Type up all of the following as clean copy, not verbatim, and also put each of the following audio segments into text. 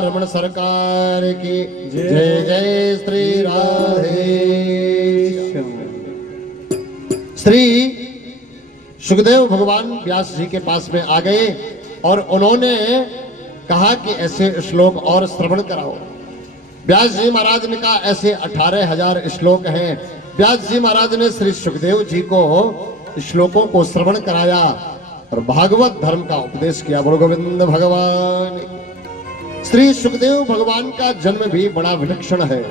रमण सरकार की जय। जय श्री राधे। श्री सुखदेव भगवान व्यास जी के पास में आ गए और उन्होंने कहा कि ऐसे श्लोक और श्रवण कराओ। व्यास जी महाराज ने कहा ऐसे 18,000 श्लोक हैं। व्यास जी महाराज ने श्री सुखदेव जी को श्लोकों को श्रवण कराया और भागवत धर्म का उपदेश किया। बोलो गोविंद भगवान। श्री सुखदेव भगवान का जन्म भी बड़ा विलक्षण है।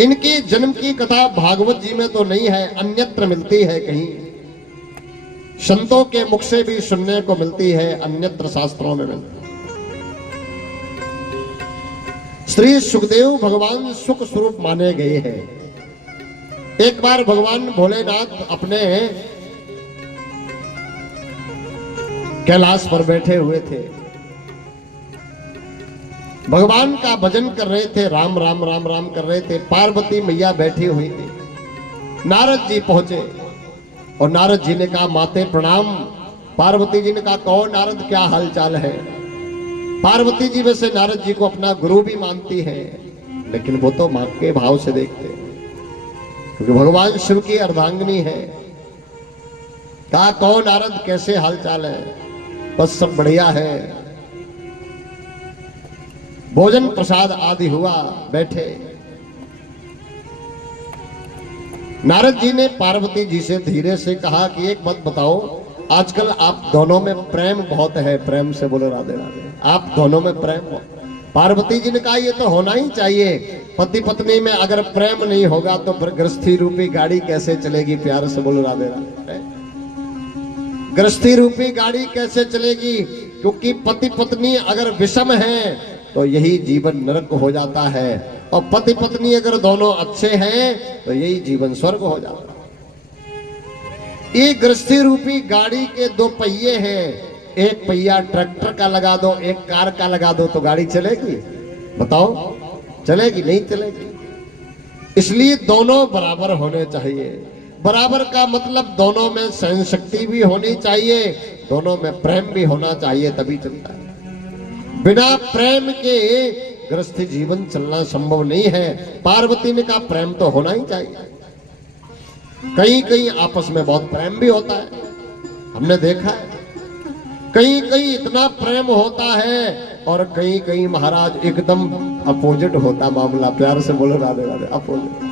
इनके जन्म की कथा भागवत जी में तो नहीं है, अन्यत्र मिलती है। कहीं संतों के मुख से भी सुनने को मिलती है, अन्यत्र शास्त्रों में मिलती है। श्री सुखदेव भगवान सुख स्वरूप माने गए हैं। एक बार भगवान भोलेनाथ अपने कैलाश पर बैठे हुए थे, भगवान का भजन कर रहे थे, राम राम राम राम कर रहे थे। पार्वती मैया बैठी हुई थी। नारद जी पहुंचे और नारद जी ने कहा माते प्रणाम। पार्वती जी ने कहा कौन नारद, क्या हालचाल है। पार्वती जी वैसे नारद जी को अपना गुरु भी मानती है, लेकिन वो तो मां के भाव से देखते हैं, क्योंकि भगवान शिव की अर्धांगिनी है। कहा कौन नारद, कैसे हालचाल है। बस सब बढ़िया है। भोजन प्रसाद आदि हुआ, बैठे। नारद जी ने पार्वती जी से धीरे से कहा कि एक बात बताओ, आजकल आप दोनों में प्रेम बहुत है। प्रेम से बोलो राधे राधे। आप दोनों में प्रेम हो। पार्वती जी ने कहा ये तो होना ही चाहिए। पति पत्नी में अगर प्रेम नहीं होगा तो फिर गृहस्थी रूपी गाड़ी कैसे चलेगी। प्यार से बोलो राधे राधे। गृहस्थी रूपी गाड़ी कैसे चलेगी, क्योंकि पति पत्नी अगर विषम है तो यही जीवन नरक हो जाता है, और पति पत्नी अगर दोनों अच्छे हैं तो यही जीवन स्वर्ग हो जाता है। ये गृहस्थी रूपी गाड़ी के दो पहिए हैं। एक पहिया ट्रैक्टर का लगा दो, एक कार का लगा दो, तो गाड़ी चलेगी? बताओ, चलेगी? नहीं चलेगी। इसलिए दोनों बराबर होने चाहिए। बराबर का मतलब दोनों में सहन शक्ति भी होनी चाहिए, दोनों में प्रेम भी होना चाहिए, तभी चलता है। बिना प्रेम के गृहस्थ जीवन चलना संभव नहीं है। पार्वती ने कहा प्रेम तो होना ही चाहिए। कहीं कहीं आपस में बहुत प्रेम भी होता है, हमने देखा है। कहीं कहीं इतना प्रेम होता है और कहीं कहीं महाराज एकदम अपोजिट होता मामला। प्यार से बोलो राधे राधे। अपोजिट।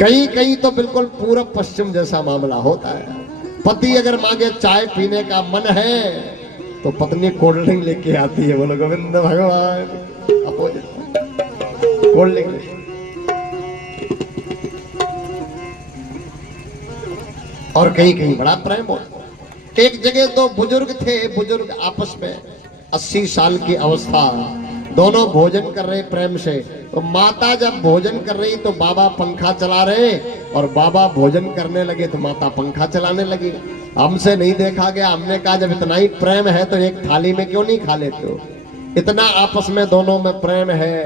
कहीं कहीं तो बिल्कुल पूरब पश्चिम जैसा मामला होता है। पति अगर मांगे चाय पीने का मन है तो पत्नी कोल्ड ड्रिंक लेके आती है। बोलो गोविंद भगवान। अपोजिट। Cold drink. और कहीं कहीं बड़ा प्रेम होता। एक जगह दो बुजुर्ग थे, बुजुर्ग आपस में 80 साल की अवस्था, दोनों भोजन कर रहे प्रेम से। तो माता जब भोजन कर रही तो बाबा पंखा चला रहे, और बाबा भोजन करने लगे तो माता पंखा चलाने लगी। हमसे नहीं देखा गया। हमने कहा जब इतना ही प्रेम है तो एक थाली में क्यों नहीं खा लेते हो। इतना आपस में दोनों में प्रेम है।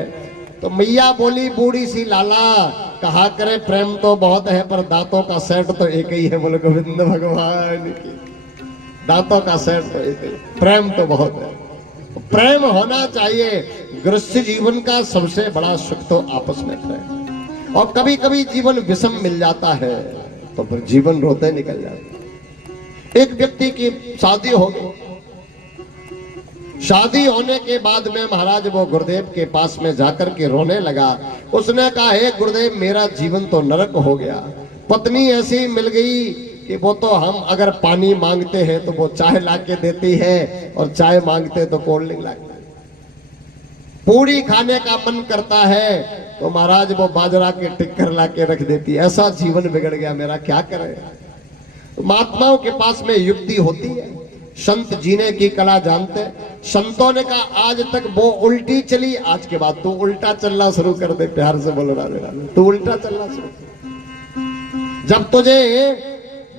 तो मैया बोली बूढ़ी सी लाला, कहा करे प्रेम तो बहुत है पर दांतों का सेट तो एक ही है। बोलो गोविंद भगवान की। दांतों का सेट तो एक ही, प्रेम तो बहुत है। प्रेम होना चाहिए। गृहस्थ जीवन का सबसे बड़ा सुख तो आपस में प्रेम। और कभी कभी जीवन विषम मिल जाता है तो फिर जीवन रोते निकल जाता है। एक व्यक्ति की शादी हो गई। शादी होने के बाद में महाराज वो गुरुदेव के पास में जाकर के रोने लगा। उसने कहा हे गुरुदेव, मेरा जीवन तो नरक हो गया। पत्नी ऐसी मिल गई कि वो तो हम अगर पानी मांगते हैं तो वो चाय लाके देती है, और चाय मांगते तो कोल्ड ड्रिंक लाके। पूरी खाने का मन करता है तो महाराज वो बाजरा के टिक्कर लाके रख देती है। ऐसा जीवन बिगड़ गया मेरा, क्या करें। तो महात्माओं के पास में युक्ति होती है। संत जीने की कला जानते। संतों ने कहा आज तक वो उल्टी चली, आज के बाद तू उल्टा चलना शुरू कर दे। प्यार से बोलो राधे राधे। तू उल्टा चलना शुरू कर। जब तुझे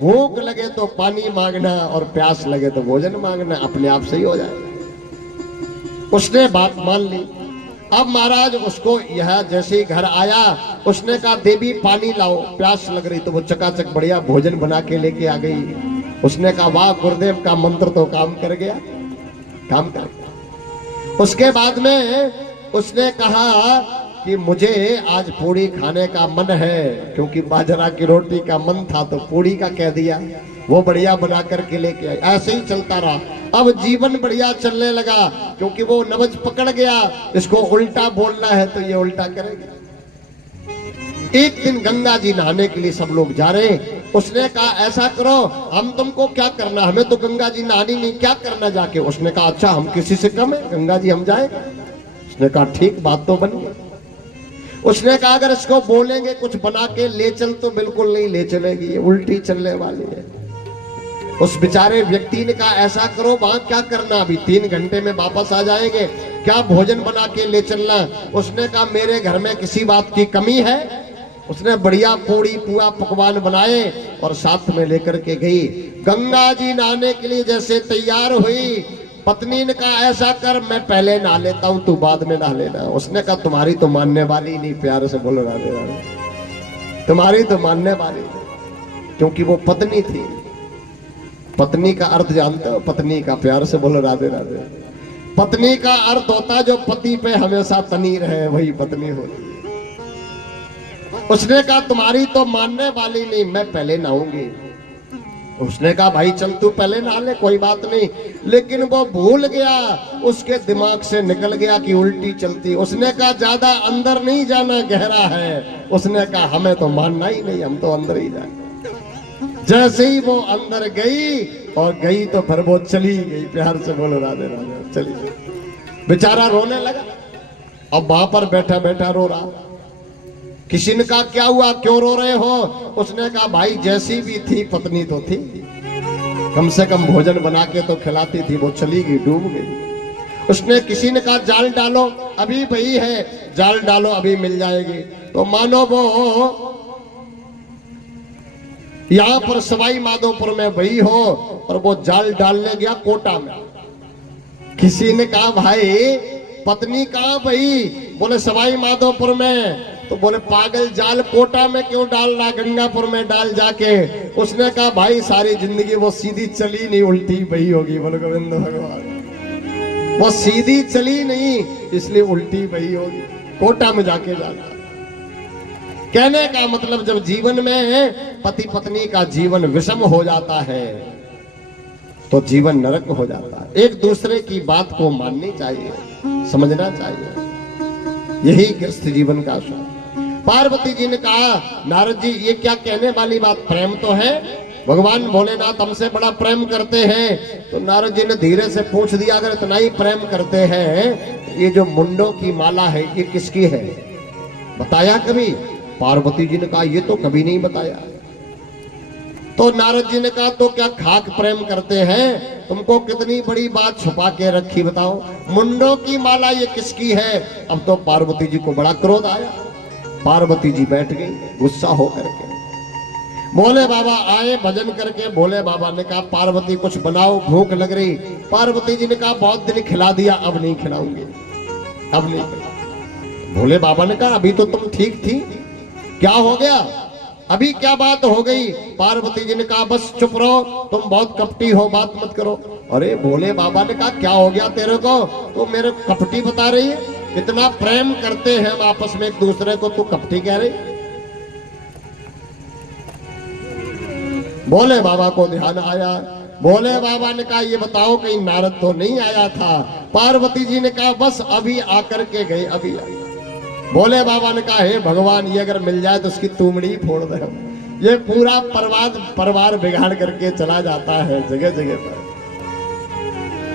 भूख लगे तो पानी मांगना, और प्यास लगे तो भोजन मांगना, अपने आप सही हो जाएगा। उसने बात मान ली। अब महाराज उसको यह जैसे ही घर आया, उसने कहा देवी पानी लाओ, प्यास लग रही। तो वो चकाचक बढ़िया भोजन बना के लेके आ गई। उसने कहा वाह गुरुदेव का मंत्र तो काम कर गया, काम कर गया। उसके बाद में उसने कहा कि मुझे आज पूड़ी खाने का मन है, क्योंकि बाजरा की रोटी का मन था तो पूड़ी का कह दिया, वो बढ़िया बना करके लेके आई। ऐसे ही चलता रहा। अब जीवन बढ़िया चलने लगा, क्योंकि वो नब्ज पकड़ गया, इसको उल्टा बोलना है तो ये उल्टा करेगा। एक दिन गंगा जी नहाने के लिए सब लोग जा रहे हैं। उसने कहा ऐसा करो, हम तुमको क्या करना, हमें तो गंगा जी नहानी नहीं, क्या करना जाके। उसने कहा अच्छा हम किसी से कम है, गंगा जी हम जाएंगे। उसने कहा ठीक, बात तो बन गई। उसने कहा अगर इसको बोलेंगे कुछ बना के ले चल, तो बिल्कुल नहीं ले चलेगी, ये उल्टी चलने वाली है। उस बेचारे व्यक्ति ने कहा ऐसा करो, वहां क्या करना, अभी 3 घंटे में वापस आ जाएंगे, क्या भोजन बना के ले चलना। उसने कहा मेरे घर में किसी बात की कमी है। उसने बढ़िया पूड़ी पुआ पकवान बनाए और साथ में लेकर के गई। गंगा जी नहाने के लिए जैसे तैयार हुई, पत्नी ने कहा ऐसा कर, मैं पहले नहा लेता हूं, तू बाद में नहा लेना। उसने कहा तुम्हारी तो मानने वाली नहीं, प्यार से बोलो राधे राधे, तुम्हारी तो मानने वाली नहीं, क्योंकि वो पत्नी थी। पत्नी का अर्थ जानते हो, पत्नी का, प्यार से बोलो राधे राधे। पत्नी का अर्थ होता है जो पति पे हमेशा तनी रहे, वही पत्नी होती है। उसने कहा तुम्हारी तो मानने वाली नहीं, मैं पहले नहाऊंगी। उसने कहा भाई चल तू पहले नहा ले, कोई बात नहीं। लेकिन वो भूल गया, उसके दिमाग से निकल गया कि उल्टी चलती। उसने कहा ज्यादा अंदर नहीं जाना, गहरा है। उसने कहा हमें तो मानना ही नहीं, हम तो अंदर ही जाए। जैसे ही वो अंदर गई और गई तो फिर वो चली गई। प्यार से बोलो राधे राधे, चली गई। बेचारा रोने लगा। अब वहां पर बैठा बैठा रो रहा। किसी ने कहा क्या हुआ, क्यों रो रहे हो। उसने कहा भाई जैसी भी थी पत्नी तो थी, कम से कम भोजन बना के तो खिलाती थी, वो चली गई, डूब गई। उसने किसी ने कहा जाल डालो, अभी वही है, जाल डालो अभी मिल जाएगी। तो मानो वो यहां पर सवाई माधोपुर में वही हो और वो जाल डालने गया कोटा में। किसी ने कहा भाई पत्नी कहां भाई, बोले सवाई माधोपुर में। तो बोले पागल, जाल कोटा में क्यों डाल रहा, गंगापुर में डाल जाके। उसने कहा भाई सारी जिंदगी वो सीधी चली नहीं, उल्टी वही होगी। बोले गोविंद भगवान, वो सीधी चली नहीं इसलिए उल्टी वही होगी, कोटा में जाके डाला। कहने का मतलब जब जीवन में पति पत्नी का जीवन विषम हो जाता है तो जीवन नरक हो जाता है। एक दूसरे की बात को माननी चाहिए, समझना चाहिए, यही गृहस्थ जीवन का आशा। पार्वती जी ने कहा नारद जी ये क्या कहने वाली बात, प्रेम तो है, भगवान भोलेनाथ हमसे बड़ा प्रेम करते हैं। तो नारद जी ने धीरे से पूछ दिया अगर इतना ही प्रेम करते हैं, ये जो मुंडों की माला है ये किसकी है, बताया कभी। पार्वती जी ने कहा ये तो कभी नहीं बताया। तो नारद जी ने कहा तो क्या खाक प्रेम करते हैं, तुमको कितनी बड़ी बात छुपा के रखी, बताओ मुंडों की माला ये किसकी है। अब तो पार्वती जी को बड़ा क्रोध आया। पार्वती जी बैठ गई गुस्सा होकर के। भोले बाबा आए भजन करके। भोले बाबा ने कहा पार्वती कुछ बनाओ, भूख लग रही। पार्वती जी ने कहा बहुत दिन खिला दिया, अब नहीं खिलाऊंगी, अब नहीं खिलाऊंगी। भोले बाबा ने कहा अभी तो तुम ठीक थी, क्या हो गया, अभी क्या बात हो गई। पार्वती जी ने कहा बस चुप रहो, तुम बहुत कपटी हो, बात मत करो। अरे भोले बाबा ने कहा क्या हो गया तेरे को, तो मेरे कपटी बता रही है, इतना प्रेम करते हैं हम आपस में एक दूसरे को, तू कपटी कह रही। भोले बाबा को ध्यान आया। भोले बाबा ने कहा ये बताओ कहीं नारद तो नहीं आया था। पार्वती जी ने कहा बस अभी आकर के गए, अभी आए। भोले बाबा ने कहा हे भगवान ये अगर मिल जाए तो उसकी तुमड़ी फोड़ दे, ये पूरा परिवार बिगाड़ करके चला जाता है जगह जगह पर।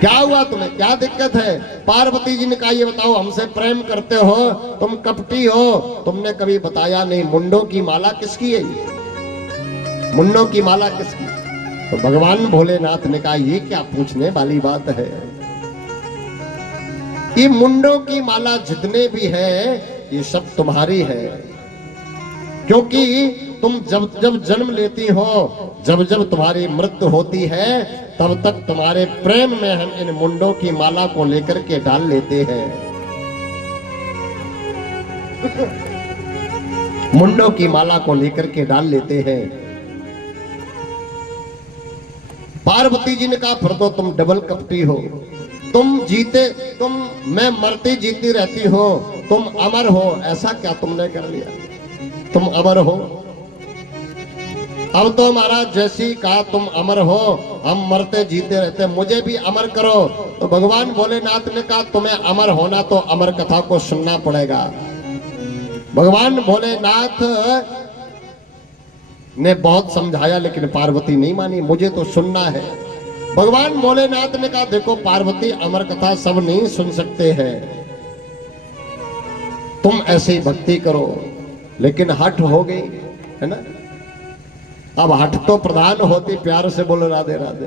क्या हुआ तुम्हें, क्या दिक्कत है। पार्वती जी ने कहा ये बताओ हमसे प्रेम करते हो, तुम कपटी हो, तुमने कभी बताया नहीं मुंडों की माला किसकी है, ये मुंडों की माला किसकी। तो भगवान भोलेनाथ ने कहा ये क्या पूछने वाली बात है, ये मुंडों की माला जितने भी है ये सब तुम्हारी है, क्योंकि तुम जब जब जन्म लेती हो, जब जब तुम्हारी मृत्यु होती है, तब तक तुम्हारे प्रेम में हम इन मुंडों की माला को लेकर के डाल लेते हैं। मुंडों की माला को लेकर के डाल लेते हैं। पार्वती जी ने कहा फिर तो तुम डबल कपटी हो, तुम मैं मरती जीती रहती हो, तुम अमर हो, ऐसा क्या तुमने कर लिया? तुम अमर हो। अब तो महाराज जैसी कहा तुम अमर हो, हम मरते जीते रहते, मुझे भी अमर करो। तो भगवान भोलेनाथ ने कहा तुम्हें अमर होना तो अमर कथा को सुनना पड़ेगा। भगवान भोलेनाथ ने बहुत समझाया लेकिन पार्वती नहीं मानी, मुझे तो सुनना है। भगवान भोलेनाथ ने कहा देखो पार्वती, अमर कथा सब नहीं सुन सकते हैं, तुम ऐसे ही भक्ति करो। लेकिन हठ हो गई है ना। अब हठ तो प्रधान होती, प्यार से बोलो राधे राधे।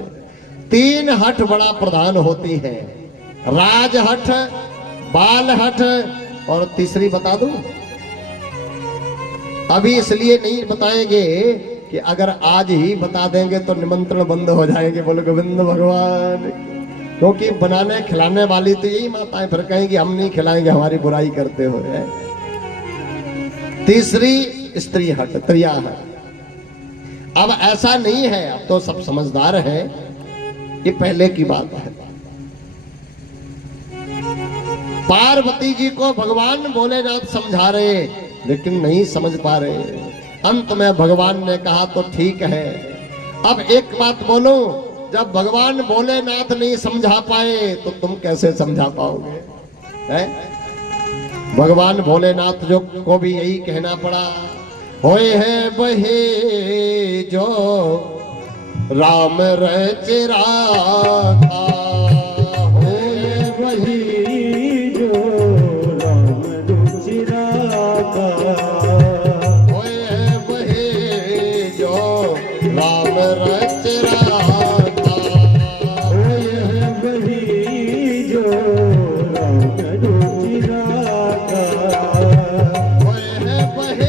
3 हठ बड़ा प्रधान होती है, राज हठ, बाल हठ और तीसरी बता दूं? अभी इसलिए नहीं बताएंगे कि अगर आज ही बता देंगे तो निमंत्रण बंद हो जाएंगे। बोलो गोविंद भगवान। क्योंकि बनाने खिलाने वाली तो यही माताएं, फिर कहेंगी हम नहीं खिलाएंगे, हमारी बुराई करते हो। तीसरी स्त्री हट, त्रिया हट। अब ऐसा नहीं है, अब तो सब समझदार हैं, ये पहले की बात है। पार्वती जी को भगवान भोलेनाथ समझा रहे लेकिन नहीं समझ पा रहे। अंत में भगवान ने कहा तो ठीक है। अब एक बात बोलो, जब भगवान भोलेनाथ नहीं समझा पाए तो तुम कैसे समझा पाओगे? है? भगवान भोलेनाथ जो को भी यही कहना पड़ा, होए है बहे जो राम रच राखा, होए बही जो राम रच राखा, होए है बहे जो राम रच राखा, होए है बही जो राम रच राखा, होए है बहे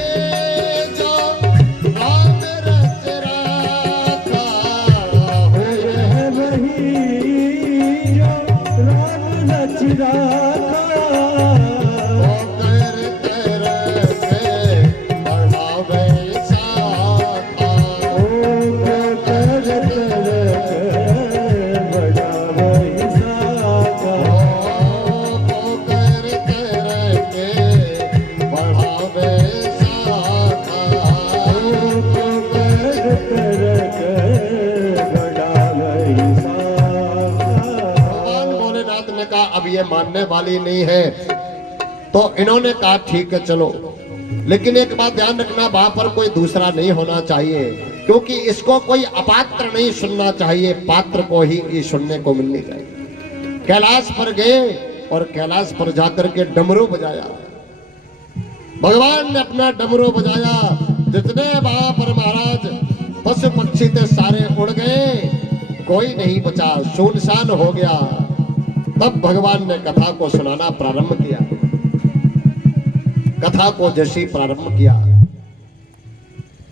मानने वाली नहीं है। तो इन्होंने कहा ठीक है चलो, लेकिन एक बात ध्यान रखना, वहां पर कोई दूसरा नहीं होना चाहिए, क्योंकि इसको कोई अपात्र नहीं सुनना चाहिए, पात्र को ही ये सुनने को मिलनी चाहिए। कैलाश पर गए और कैलाश पर जाकर के डमरू बजाया। भगवान ने अपना डमरू बजाया, जितने वहां पर महाराज पशु पक्षी थे सारे उड़ गए, कोई नहीं बचा, सुनसान हो गया। तब भगवान ने कथा को सुनाना प्रारंभ किया, कथा को जैसी प्रारंभ किया,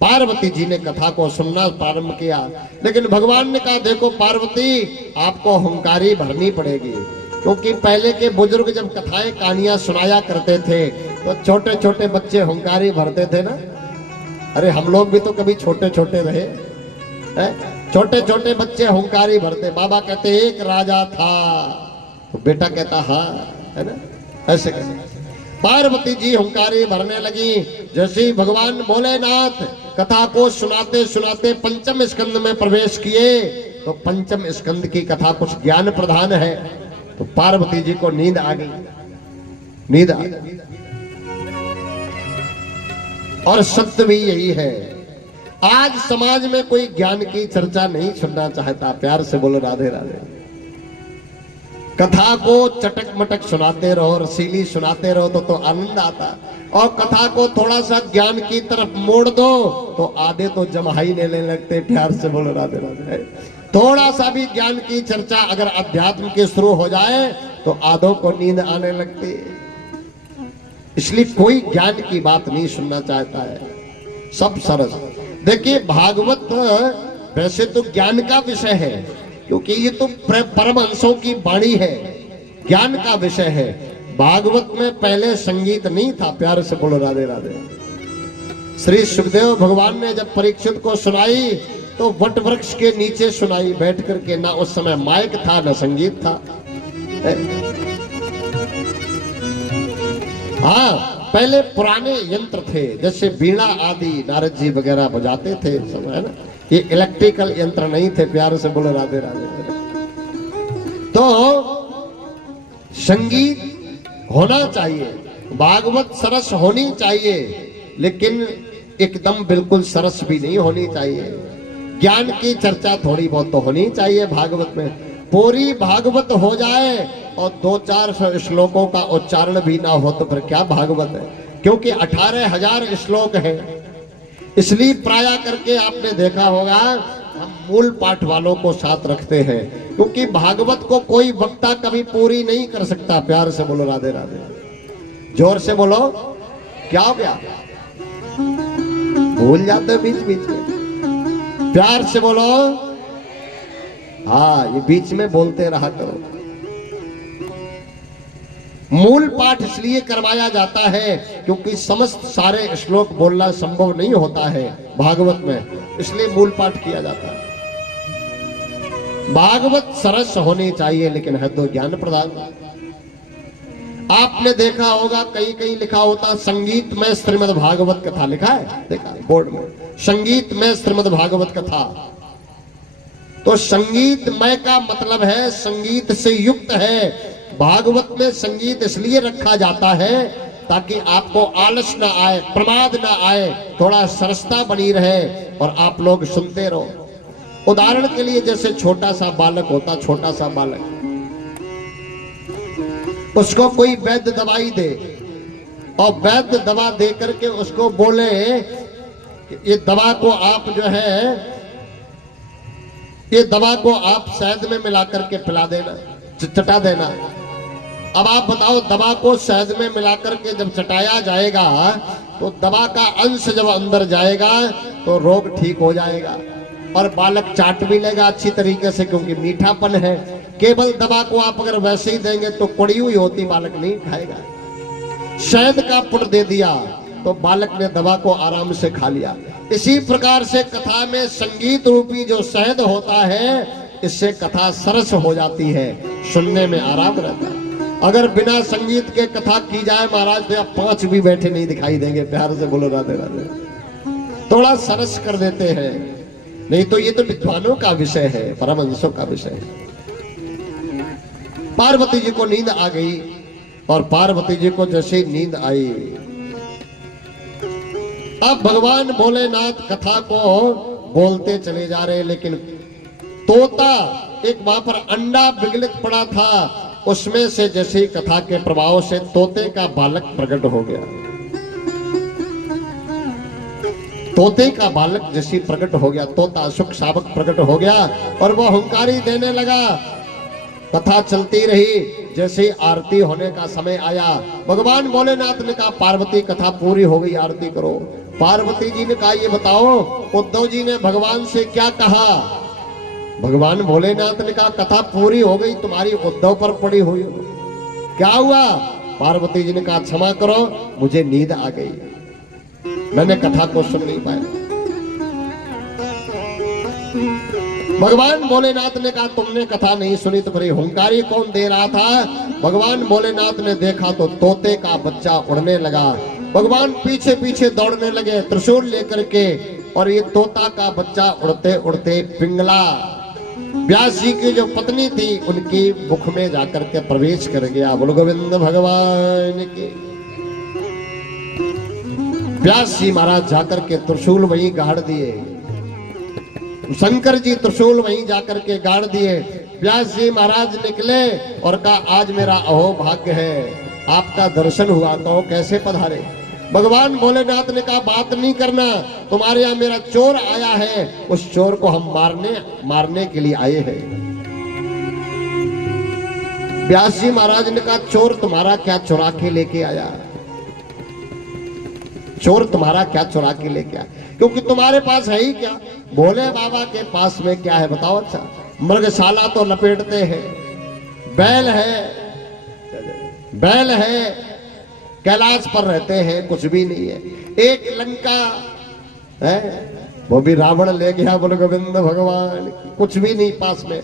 पार्वती जी ने कथा को सुनना प्रारंभ किया। लेकिन भगवान ने कहा देखो पार्वती, आपको हुंकारी भरनी पड़ेगी, क्योंकि पहले के बुजुर्ग जब कथाएं कहानियां सुनाया करते थे तो छोटे छोटे बच्चे हुंकारी भरते थे ना। अरे हम लोग भी तो कभी छोटे छोटे रहे हैं, छोटे छोटे बच्चे हुंकारी भरते। बाबा कहते एक राजा था, तो बेटा कहता हाँ, है ना, ऐसे कहते। पार्वती जी हुंकारी भरने लगी। जैसे ही भगवान भोलेनाथ कथा को सुनाते सुनाते पंचम स्कंद में प्रवेश किए, तो पंचम स्कंद की कथा कुछ ज्ञान प्रधान है, तो पार्वती जी को नींद आ गई, नींद आ गई। और सत्य भी यही है, आज समाज में कोई ज्ञान की चर्चा नहीं सुनना चाहता। प्यार से बोलो राधे राधे। कथा को चटक मटक सुनाते रहो, रसीली सुनाते रहो तो आनंद आता, और कथा को थोड़ा सा ज्ञान की तरफ मोड़ दो तो आधे तो जमहाई लेने लगते। प्यार से बोलो राधे राधे। थोड़ा सा भी ज्ञान की चर्चा अगर अध्यात्म की शुरू हो जाए तो आधों को नींद आने लगती। इसलिए कोई ज्ञान की बात नहीं सुनना चाहता है, सब सरस। देखिए भागवत वैसे तो ज्ञान का विषय है, क्योंकि ये तो परमहंसों की वाणी है, ज्ञान का विषय है। भागवत में पहले संगीत नहीं था। प्यार से बोलो राधे राधे। श्री सुखदेव भगवान ने जब परीक्षित को सुनाई तो वट वृक्ष के नीचे सुनाई बैठ करके, ना उस समय माइक था ना संगीत था। हाँ, पहले पुराने यंत्र थे, जैसे बीड़ा आदि नारद जी वगैरह बजाते थे सब, है ना। ये इलेक्ट्रिकल यंत्र नहीं थे। प्यार से बोलो राधे राधे। तो संगीत होना चाहिए, भागवत सरस होनी चाहिए, लेकिन एकदम बिल्कुल सरस भी नहीं होनी चाहिए। ज्ञान की चर्चा थोड़ी बहुत तो होनी चाहिए भागवत में। पूरी भागवत हो जाए और 200-400 श्लोकों का उच्चारण भी ना हो तो फिर क्या भागवत है। क्योंकि 18,000 श्लोक हैं। इसलिए प्राय करके आपने देखा होगा हम मूल पाठ वालों को साथ रखते हैं, क्योंकि भागवत को कोई वक्ता कभी पूरी नहीं कर सकता। प्यार से बोलो राधे राधे। जोर से बोलो, क्या हो गया? भूल जाते हो बीच बीच में। प्यार से बोलो, हाँ, ये बीच में बोलते रहा करो। मूल पाठ इसलिए करवाया जाता है क्योंकि समस्त सारे श्लोक बोलना संभव नहीं होता है भागवत में, इसलिए मूल पाठ किया जाता है। भागवत सरस होनी चाहिए, लेकिन है तो ज्ञान प्रदान। आपने देखा होगा कहीं कहीं लिखा होता संगीत में श्रीमद् भागवत कथा, लिखा है, देखा है बोर्ड में, संगीत में श्रीमद् भागवत कथा। तो संगीतमय का मतलब है संगीत से युक्त है। भागवत में संगीत इसलिए रखा जाता है ताकि आपको आलस ना आए, प्रमाद ना आए, थोड़ा सरसता बनी रहे और आप लोग सुनते रहो। उदाहरण के लिए जैसे छोटा सा बालक होता, छोटा सा बालक, उसको कोई वैद्य दवाई दे और वैद्य दवा दे करके उसको बोले ये दवा को आप जो है, ये दवा को आप शहद में मिला करके पिला देना, चटा देना। अब आप बताओ, दवा को शहद में मिलाकर के जब चटाया जाएगा तो दवा का अंश जब अंदर जाएगा तो रोग ठीक हो जाएगा और बालक चाट भी लेगा अच्छी तरीके से, क्योंकि मीठापन है। केवल दवा को आप अगर वैसे ही देंगे तो कड़ी हुई होती, बालक नहीं खाएगा। शहद का पुट दे दिया तो बालक ने दवा को आराम से खा लिया। इसी प्रकार से कथा में संगीत रूपी जो शहद होता है, इससे कथा सरस हो जाती है, सुनने में आराम रहता है। अगर बिना संगीत के कथा की जाए महाराज तो आप 5 भी बैठे नहीं दिखाई देंगे। प्यार से बोलो राधे राधे। थोड़ा सरस कर देते हैं, नहीं तो ये तो विद्वानों का विषय है, परमहंसों का विषय है। पार्वती जी को नींद आ गई और पार्वती जी को जैसे नींद आई, अब भगवान भोलेनाथ कथा को बोलते चले जा रहे, लेकिन तोता एक वहां पर अंडा विगलित पड़ा था, उसमें से जैसे कथा के प्रभाव से तोते का बालक प्रकट हो गया। तोते का बालक जैसे प्रकट हो गया, तोता सुख शावक प्रकट हो गया और वो हुंकारी देने लगा। कथा चलती रही। जैसे आरती होने का समय आया, भगवान भोलेनाथ ने कहा पार्वती कथा पूरी हो गई, आरती करो। पार्वती जी ने कहा ये बताओ उद्धव जी ने भगवान से क्या कहा? भगवान भोलेनाथ ने कहा कथा पूरी हो गई, तुम्हारी उद्धव पर पड़ी हुई। क्या हुआ? पार्वती जी ने कहा क्षमा करो, मुझे नींद आ गई, मैंने कथा को सुन नहीं पाया। भगवान भोलेनाथ ने कहा तुमने कथा नहीं सुनी तो फिर हुंकारी कौन दे रहा था? भगवान भोलेनाथ ने देखा तो तोते का बच्चा उड़ने लगा। भगवान पीछे पीछे दौड़ने लगे त्रिशूल लेकर के, और ये तोता का बच्चा उड़ते उड़ते पिंगला व्यास जी की जो पत्नी थी उनकी मुख में जाकर के प्रवेश कर गया। बोलो गोविंद भगवान की। व्यास जी महाराज जाकर के त्रिशूल वहीं गाड़ दिए, शंकर जी त्रिशूल वहीं जाकर के गाड़ दिए। व्यास जी महाराज निकले और कहा आज मेरा अहो भाग्य है, आपका दर्शन हुआ तो कैसे पधारे। भगवान भोलेनाथ ने कहा बात नहीं करना, तुम्हारे यहाँ मेरा चोर आया है, उस चोर को हम मारने के लिए आए हैं। व्यास जी महाराज ने कहा चोर तुम्हारा क्या चुरा के लेके आया? चोर तुम्हारा क्या चुरा के लेके आया? क्योंकि तुम्हारे पास है ही क्या? भोले बाबा के पास में क्या है बताओ? अच्छा, मृगशाला तो लपेटते हैं, बैल है, कैलाश पर रहते हैं, कुछ भी नहीं है। एक लंका है, वो भी रावण ले गया। बोलो गोविंद भगवान, कुछ भी नहीं पास में।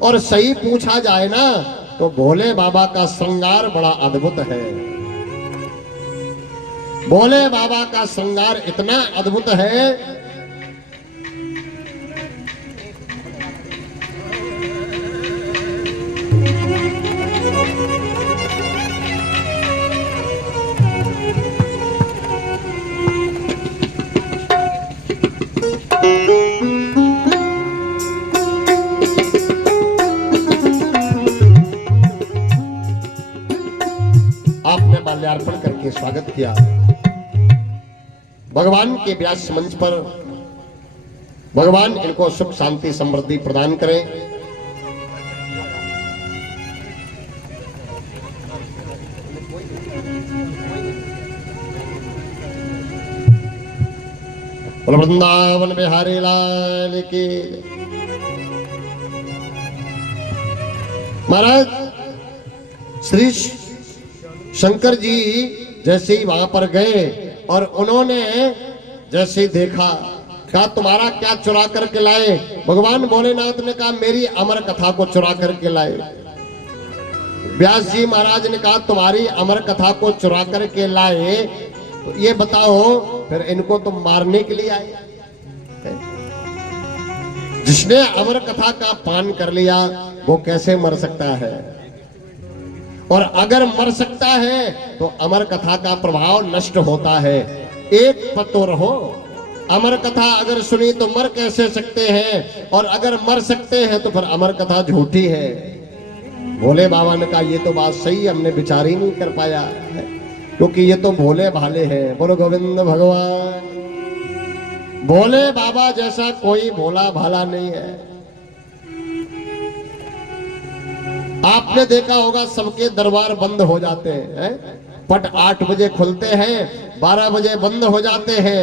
और सही पूछा जाए ना तो भोले बाबा का श्रृंगार बड़ा अद्भुत है। भोले बाबा का श्रृंगार इतना अद्भुत है, आपने माल्यार्पण करके स्वागत किया। भगवान के व्यास मंच पर भगवान इनको सुख शांति समृद्धि प्रदान करें। वृंदावन बिहारी लाल की। महाराज श्री शंकर जी जैसे ही वहां पर गए और उन्होंने जैसे ही देखा, कहा तुम्हारा क्या चुरा करके लाए? भगवान भोलेनाथ ने कहा मेरी अमर कथा को चुरा करके लाए। व्यास जी महाराज ने कहा तुम्हारी अमर कथा को चुरा करके लाए, तो ये बताओ फिर इनको तुम मारने के लिए आए? जिसने अमर कथा का पान कर लिया वो कैसे मर सकता है? और अगर मर सकता है तो अमर कथा का प्रभाव नष्ट होता है। एक पद तो रहो, अमर कथा अगर सुनी तो मर कैसे सकते हैं, और अगर मर सकते हैं तो फिर अमर कथा झूठी है। भोले बाबा ने कहा ये तो बात सही, हमने विचार ही नहीं कर पाया है, क्योंकि ये तो भोले भाले हैं। बोलो गोविंद भगवान। भोले बाबा जैसा कोई भोला भाला नहीं है। आपने देखा होगा सबके दरबार बंद हो जाते हैं, पट 8 बजे खुलते हैं, 12 बजे बंद हो जाते हैं।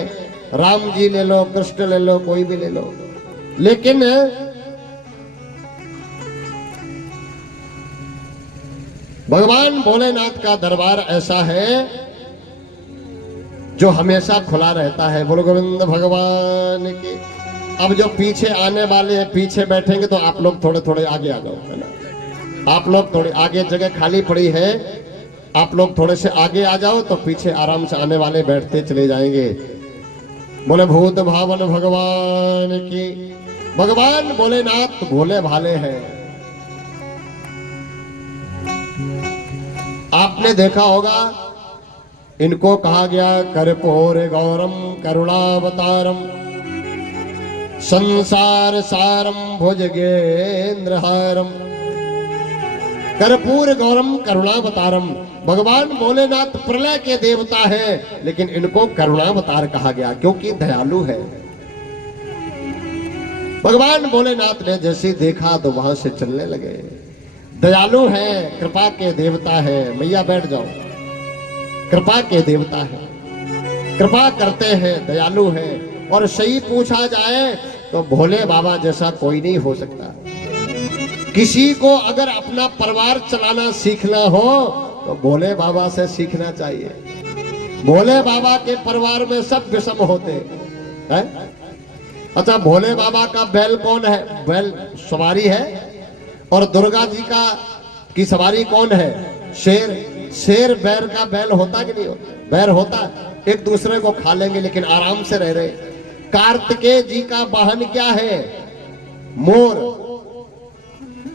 राम जी ले लो, कृष्ण ले लो, कोई भी ले लो, लेकिन भगवान भोलेनाथ का दरबार ऐसा है जो हमेशा खुला रहता है। बोलो गोविंद भगवान की। अब जो पीछे आने वाले हैं, पीछे बैठेंगे तो आप लोग थोड़े थोड़े आगे आ जाओ, है ना? आप लोग थोड़े आगे, जगह खाली पड़ी है, आप लोग थोड़े से आगे आ जाओ तो पीछे आराम से आने वाले बैठते चले जाएंगे। बोले भूत भावन भगवान की। भगवान भोलेनाथ भोले भाले हैं। आपने देखा होगा इनको कहा गया कर्पूर गौरम करुणावतारम संसार सारम भुजगेंद्रहारम। कर्पूर गौरम करुणावतारम। भगवान भोलेनाथ प्रलय के देवता है, लेकिन इनको करुणावतार कहा गया क्योंकि दयालु है। भगवान भोलेनाथ ने जैसे देखा तो वहां से चलने लगे। दयालु है, कृपा के देवता है। मैया बैठ जाओ। कृपा के देवता है, कृपा करते हैं, दयालु है। और सही पूछा जाए तो भोले बाबा जैसा कोई नहीं हो सकता। किसी को अगर अपना परिवार चलाना सीखना हो तो भोले बाबा से सीखना चाहिए। भोले बाबा के परिवार में सब विषम होते हैं। अच्छा, भोले बाबा का बैल कौन है? बैल सवारी है। और दुर्गा जी का की सवारी कौन है? शेर। शेर बैर का बैल होता कि नहीं होता? बैर होता। एक दूसरे को खा लेंगे लेकिन आराम से रह रहे। कार्तिकेय जी का वाहन क्या है? मोर।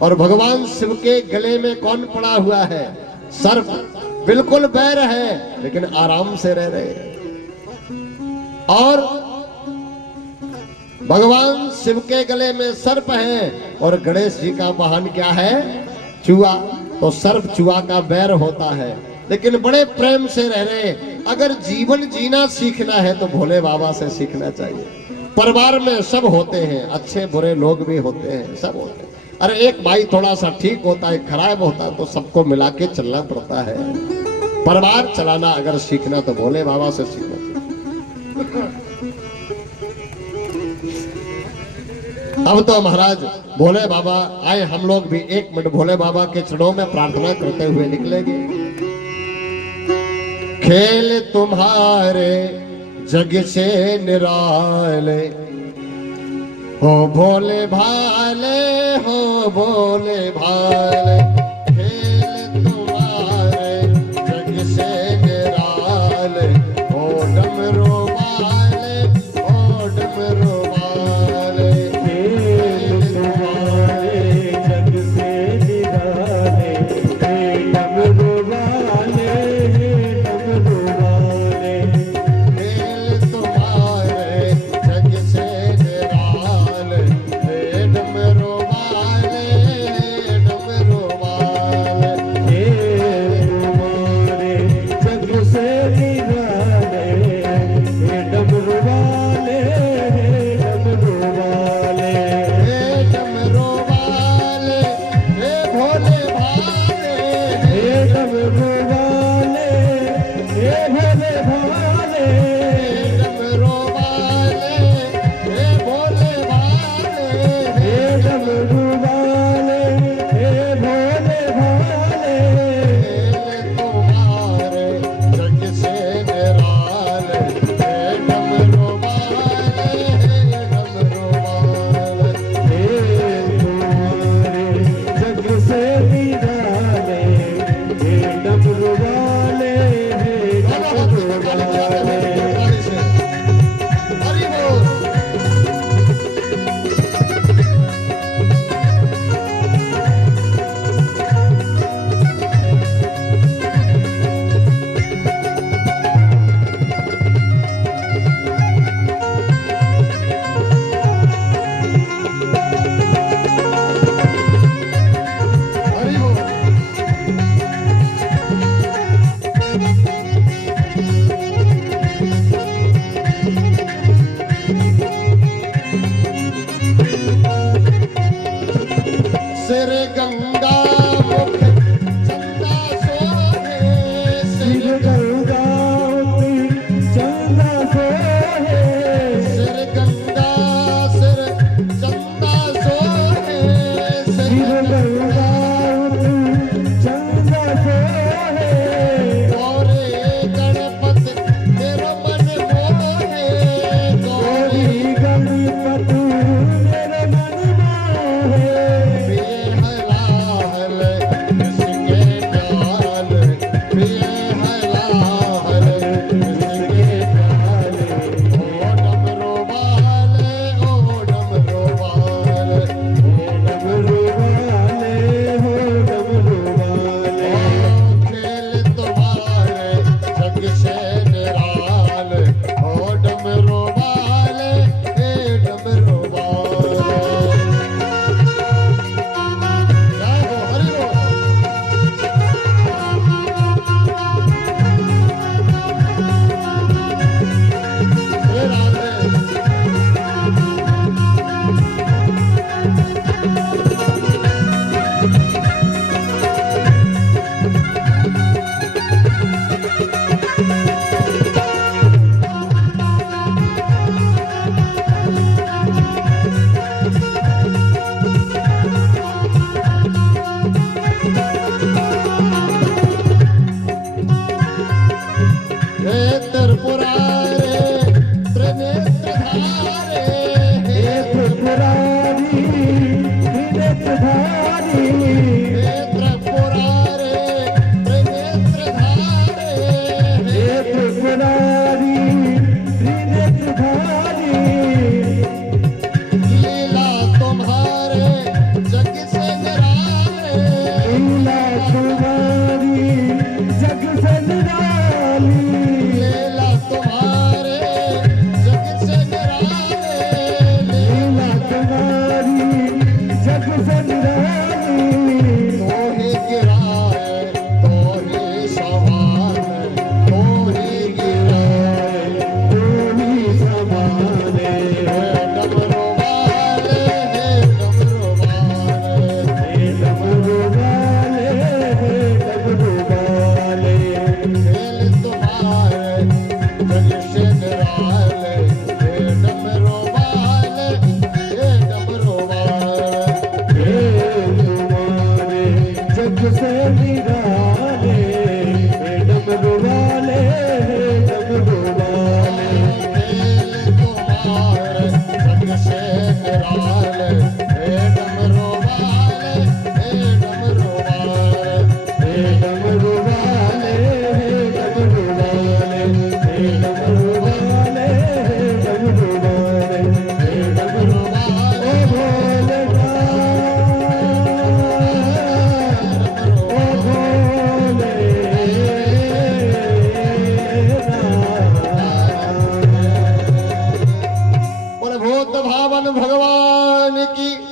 और भगवान शिव के गले में कौन पड़ा हुआ है? सर्प। बिल्कुल बैर है लेकिन आराम से रह रहे। और भगवान शिव के गले में सर्प है और गणेश जी का वाहन क्या है? चूहा। तो सर्प चूहा का बैर होता है लेकिन बड़े प्रेम से रह रहे। अगर जीवन जीना सीखना है तो भोले बाबा से सीखना चाहिए। परिवार में सब होते हैं, अच्छे बुरे लोग भी होते हैं, सब होते हैं। अरे एक भाई थोड़ा सा ठीक होता है, खराब होता है, तो सबको मिला के चलना पड़ता है। परिवार चलाना अगर सीखना तो भोले बाबा से सीखना चाहिए। अब तो महाराज भोले बाबा आए, हम लोग भी 1 मिनट भोले बाबा के चरणों में प्रार्थना करते हुए निकलेंगे। खेल तुम्हारे जग से निराले हो भोले भाले, हो भोले भाले।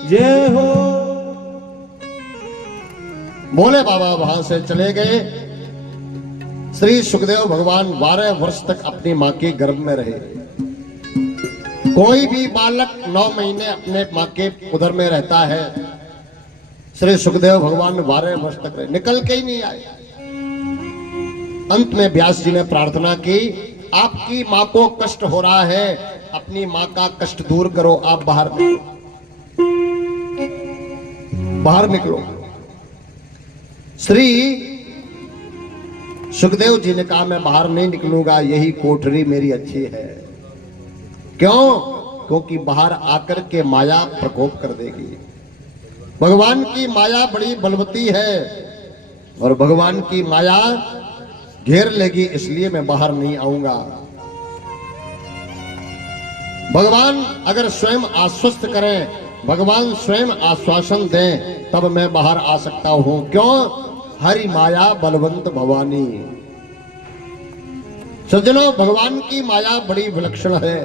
जय हो। भोले बाबा वहां से चले गए। श्री सुखदेव भगवान 12 वर्ष तक अपनी मां के गर्भ में रहे। कोई भी बालक 9 महीने अपने मां के उदर में रहता है। श्री सुखदेव भगवान 12 वर्ष तक रहे, निकल के ही नहीं आए। अंत में व्यास जी ने प्रार्थना की, आपकी मां को कष्ट हो रहा है, अपनी मां का कष्ट दूर करो, आप बाहर निकलो, बाहर निकलो। श्री सुखदेव जी ने कहा, मैं बाहर नहीं निकलूंगा, यही कोठरी मेरी अच्छी है। क्यों? क्योंकि बाहर आकर के माया प्रकोप कर देगी। भगवान की माया बड़ी बलवती है और भगवान की माया घेर लेगी, इसलिए मैं बाहर नहीं आऊंगा। भगवान अगर स्वयं आश्वस्त करें, भगवान स्वयं आश्वासन दें, तब मैं बाहर आ सकता हूं। क्यों? हरि माया बलवंत भवानी। सज्जनों, भगवान की माया बड़ी विलक्षण है।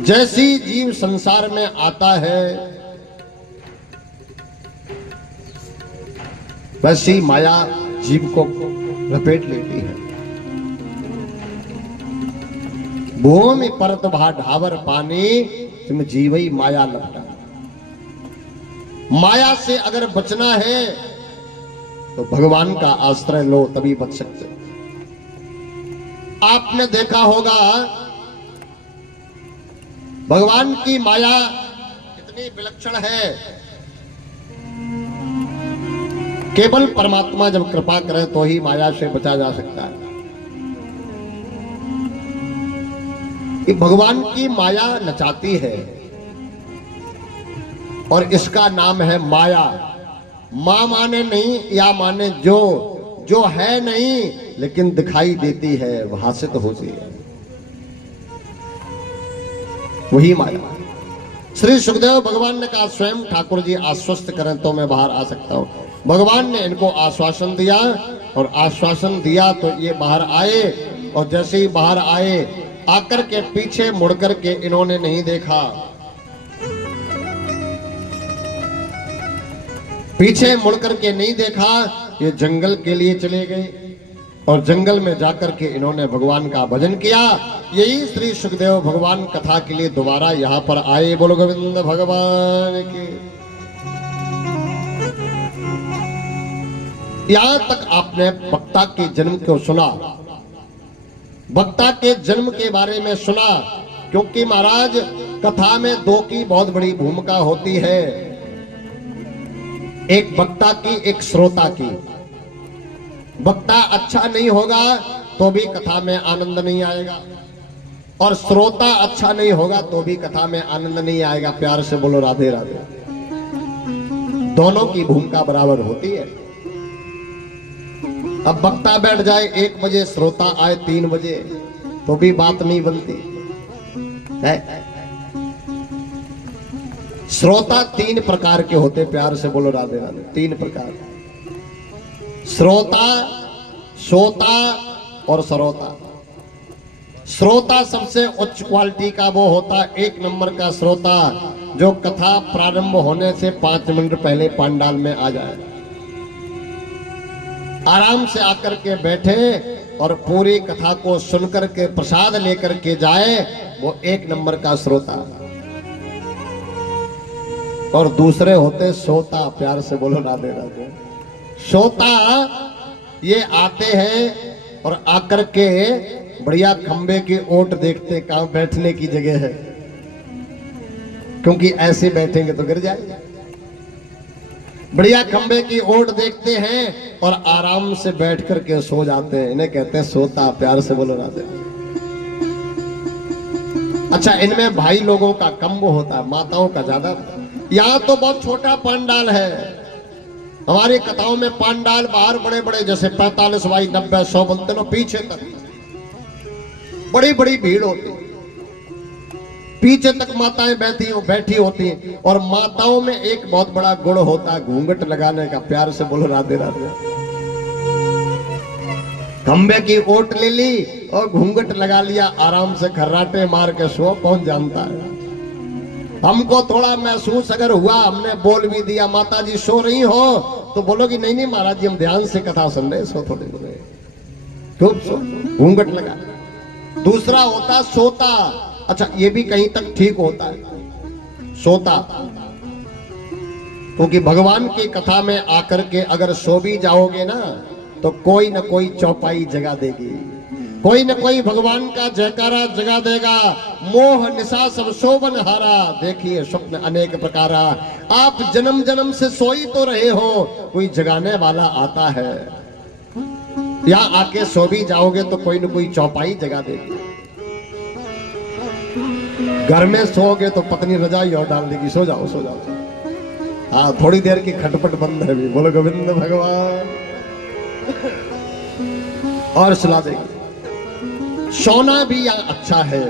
जैसी जीव संसार में आता है, वैसी माया जीव को लपेट लेती है। भूमि परत भा ढावर पानी, तुम जीवई माया लपटा। माया से अगर बचना है तो भगवान का आश्रय लो, तभी बच सकते। आपने देखा होगा भगवान की माया कितनी विलक्षण है। केवल परमात्मा जब कृपा करे तो ही माया से बचा जा सकता है। कि भगवान की माया नचाती है और इसका नाम है माया। मां माने नहीं या माने जो है नहीं लेकिन दिखाई देती है, भाषित होती है, वही माया। श्री सुखदेव भगवान ने कहा स्वयं ठाकुर जी आश्वस्त करें तो मैं बाहर आ सकता हूं। भगवान ने इनको आश्वासन दिया और आश्वासन दिया तो ये बाहर आए। और जैसे ही बाहर आए आकर के पीछे मुड़कर के इन्होंने नहीं देखा, पीछे मुड़कर के नहीं देखा, ये जंगल के लिए चले गए और जंगल में जाकर के इन्होंने भगवान का भजन किया। यही श्री सुखदेव भगवान कथा के लिए दोबारा यहाँ पर आए। बोलो गोविंद भगवान की। यहां तक आपने वक्ता के जन्म को सुना, वक्ता के जन्म के बारे में सुना, क्योंकि महाराज कथा में दो की बहुत बड़ी भूमिका होती है, एक वक्ता की, एक श्रोता की। वक्ता अच्छा नहीं होगा तो भी कथा में आनंद नहीं आएगा और श्रोता अच्छा नहीं होगा तो भी कथा में आनंद नहीं आएगा। प्यार से बोलो राधे राधे। दोनों की भूमिका बराबर होती है। अब वक्ता बैठ जाए 1 बजे, श्रोता आए 3 बजे तो भी बात नहीं बनती है। श्रोता 3 प्रकार के होते, प्यार से बोलो राधे राधे। 3 प्रकार, श्रोता, श्रोता और सरोता। श्रोता सबसे उच्च क्वालिटी का वो होता, 1 नंबर का श्रोता, जो कथा प्रारंभ होने से 5 मिनट पहले पंडाल में आ जाए, आराम से आकर के बैठे और पूरी कथा को सुनकर के प्रसाद लेकर के जाए, वो 1 नंबर का श्रोता। और दूसरे होते श्रोता, प्यार से बोलो राधे राधे। श्रोता ये आते हैं और आकर के बढ़िया खंबे की ओट देखते, कहां बैठने की जगह है, क्योंकि ऐसे बैठेंगे तो गिर जाएंगे। बढ़िया खंबे की ओट देखते हैं और आराम से बैठ करके सो जाते हैं, इन्हें कहते हैं सोता। प्यार से बोलो राधे। अच्छा, इनमें भाई लोगों का कम वो होता है, माताओं का ज्यादा। यहाँ तो बहुत छोटा पंडाल है, हमारी कथाओं में पंडाल बाहर बड़े बड़े, जैसे 45 बाई 90 100 बनते ना, पीछे तक बड़ी बड़ी भीड़ होती, पीछे तक माताएं बैठी होती हैं। और माताओं में एक बहुत बड़ा गुण होता है घूंघट लगाने का। प्यार से बोलो राधे राधे। खंबे की ओट ले ली और घूंघट लगा लिया, आराम से खर्राटे मार के सो। कौन जानता है, हमको थोड़ा महसूस अगर हुआ, हमने बोल भी दिया माता जी सो रही हो, तो बोलोगी नहीं नहीं महाराज जी हम ध्यान से कथा सुन रहे, सो थोड़े बोले, खूब सो, घूंघट लगा। दूसरा होता सोता। अच्छा, ये भी कहीं तक ठीक होता है, सोता, क्योंकि भगवान की कथा में आकर के अगर सो भी जाओगे ना तो कोई न कोई चौपाई जगा देगी, कोई न कोई भगवान का जयकारा जगा देगा। मोह निशा सब शोभन हारा, देखिए स्वप्न अनेक प्रकारा। आप जन्म जन्म से सोई तो रहे हो, कोई जगाने वाला आता है। या आके सो भी जाओगे तो कोई न कोई चौपाई जगा देगी। घर में सोओगे तो पत्नी रजाई और डाल देगी, सो जाओ सो जाओ। हाँ, थोड़ी देर की खटपट बंद है भी, बोलो गोविंद भगवान, और सुला देगी। सोना भी यहाँ अच्छा है।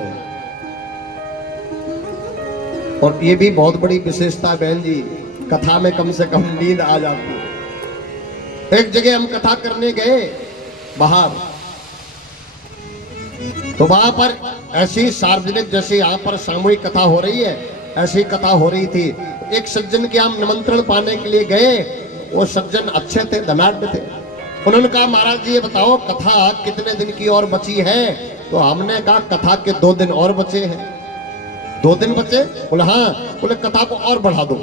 और ये भी बहुत बड़ी विशेषता बहन जी, कथा में कम से कम नींद आ जाती है। एक जगह हम कथा करने गए बाहर, तो वहां पर ऐसी सार्वजनिक, जैसे यहाँ पर सामूहिक कथा हो रही है, ऐसी कथा हो रही थी। एक सज्जन के हम निमंत्रण पाने के लिए गए, वो सज्जन अच्छे थे, धनाढ्य थे। उन्होंने कहा महाराज जी ये बताओ कथा कितने दिन की और बची है? तो हमने कहा कथा के 2 दिन और बचे हैं। 2 दिन बचे? बोले हाँ। बोले कथा को और बढ़ा दो,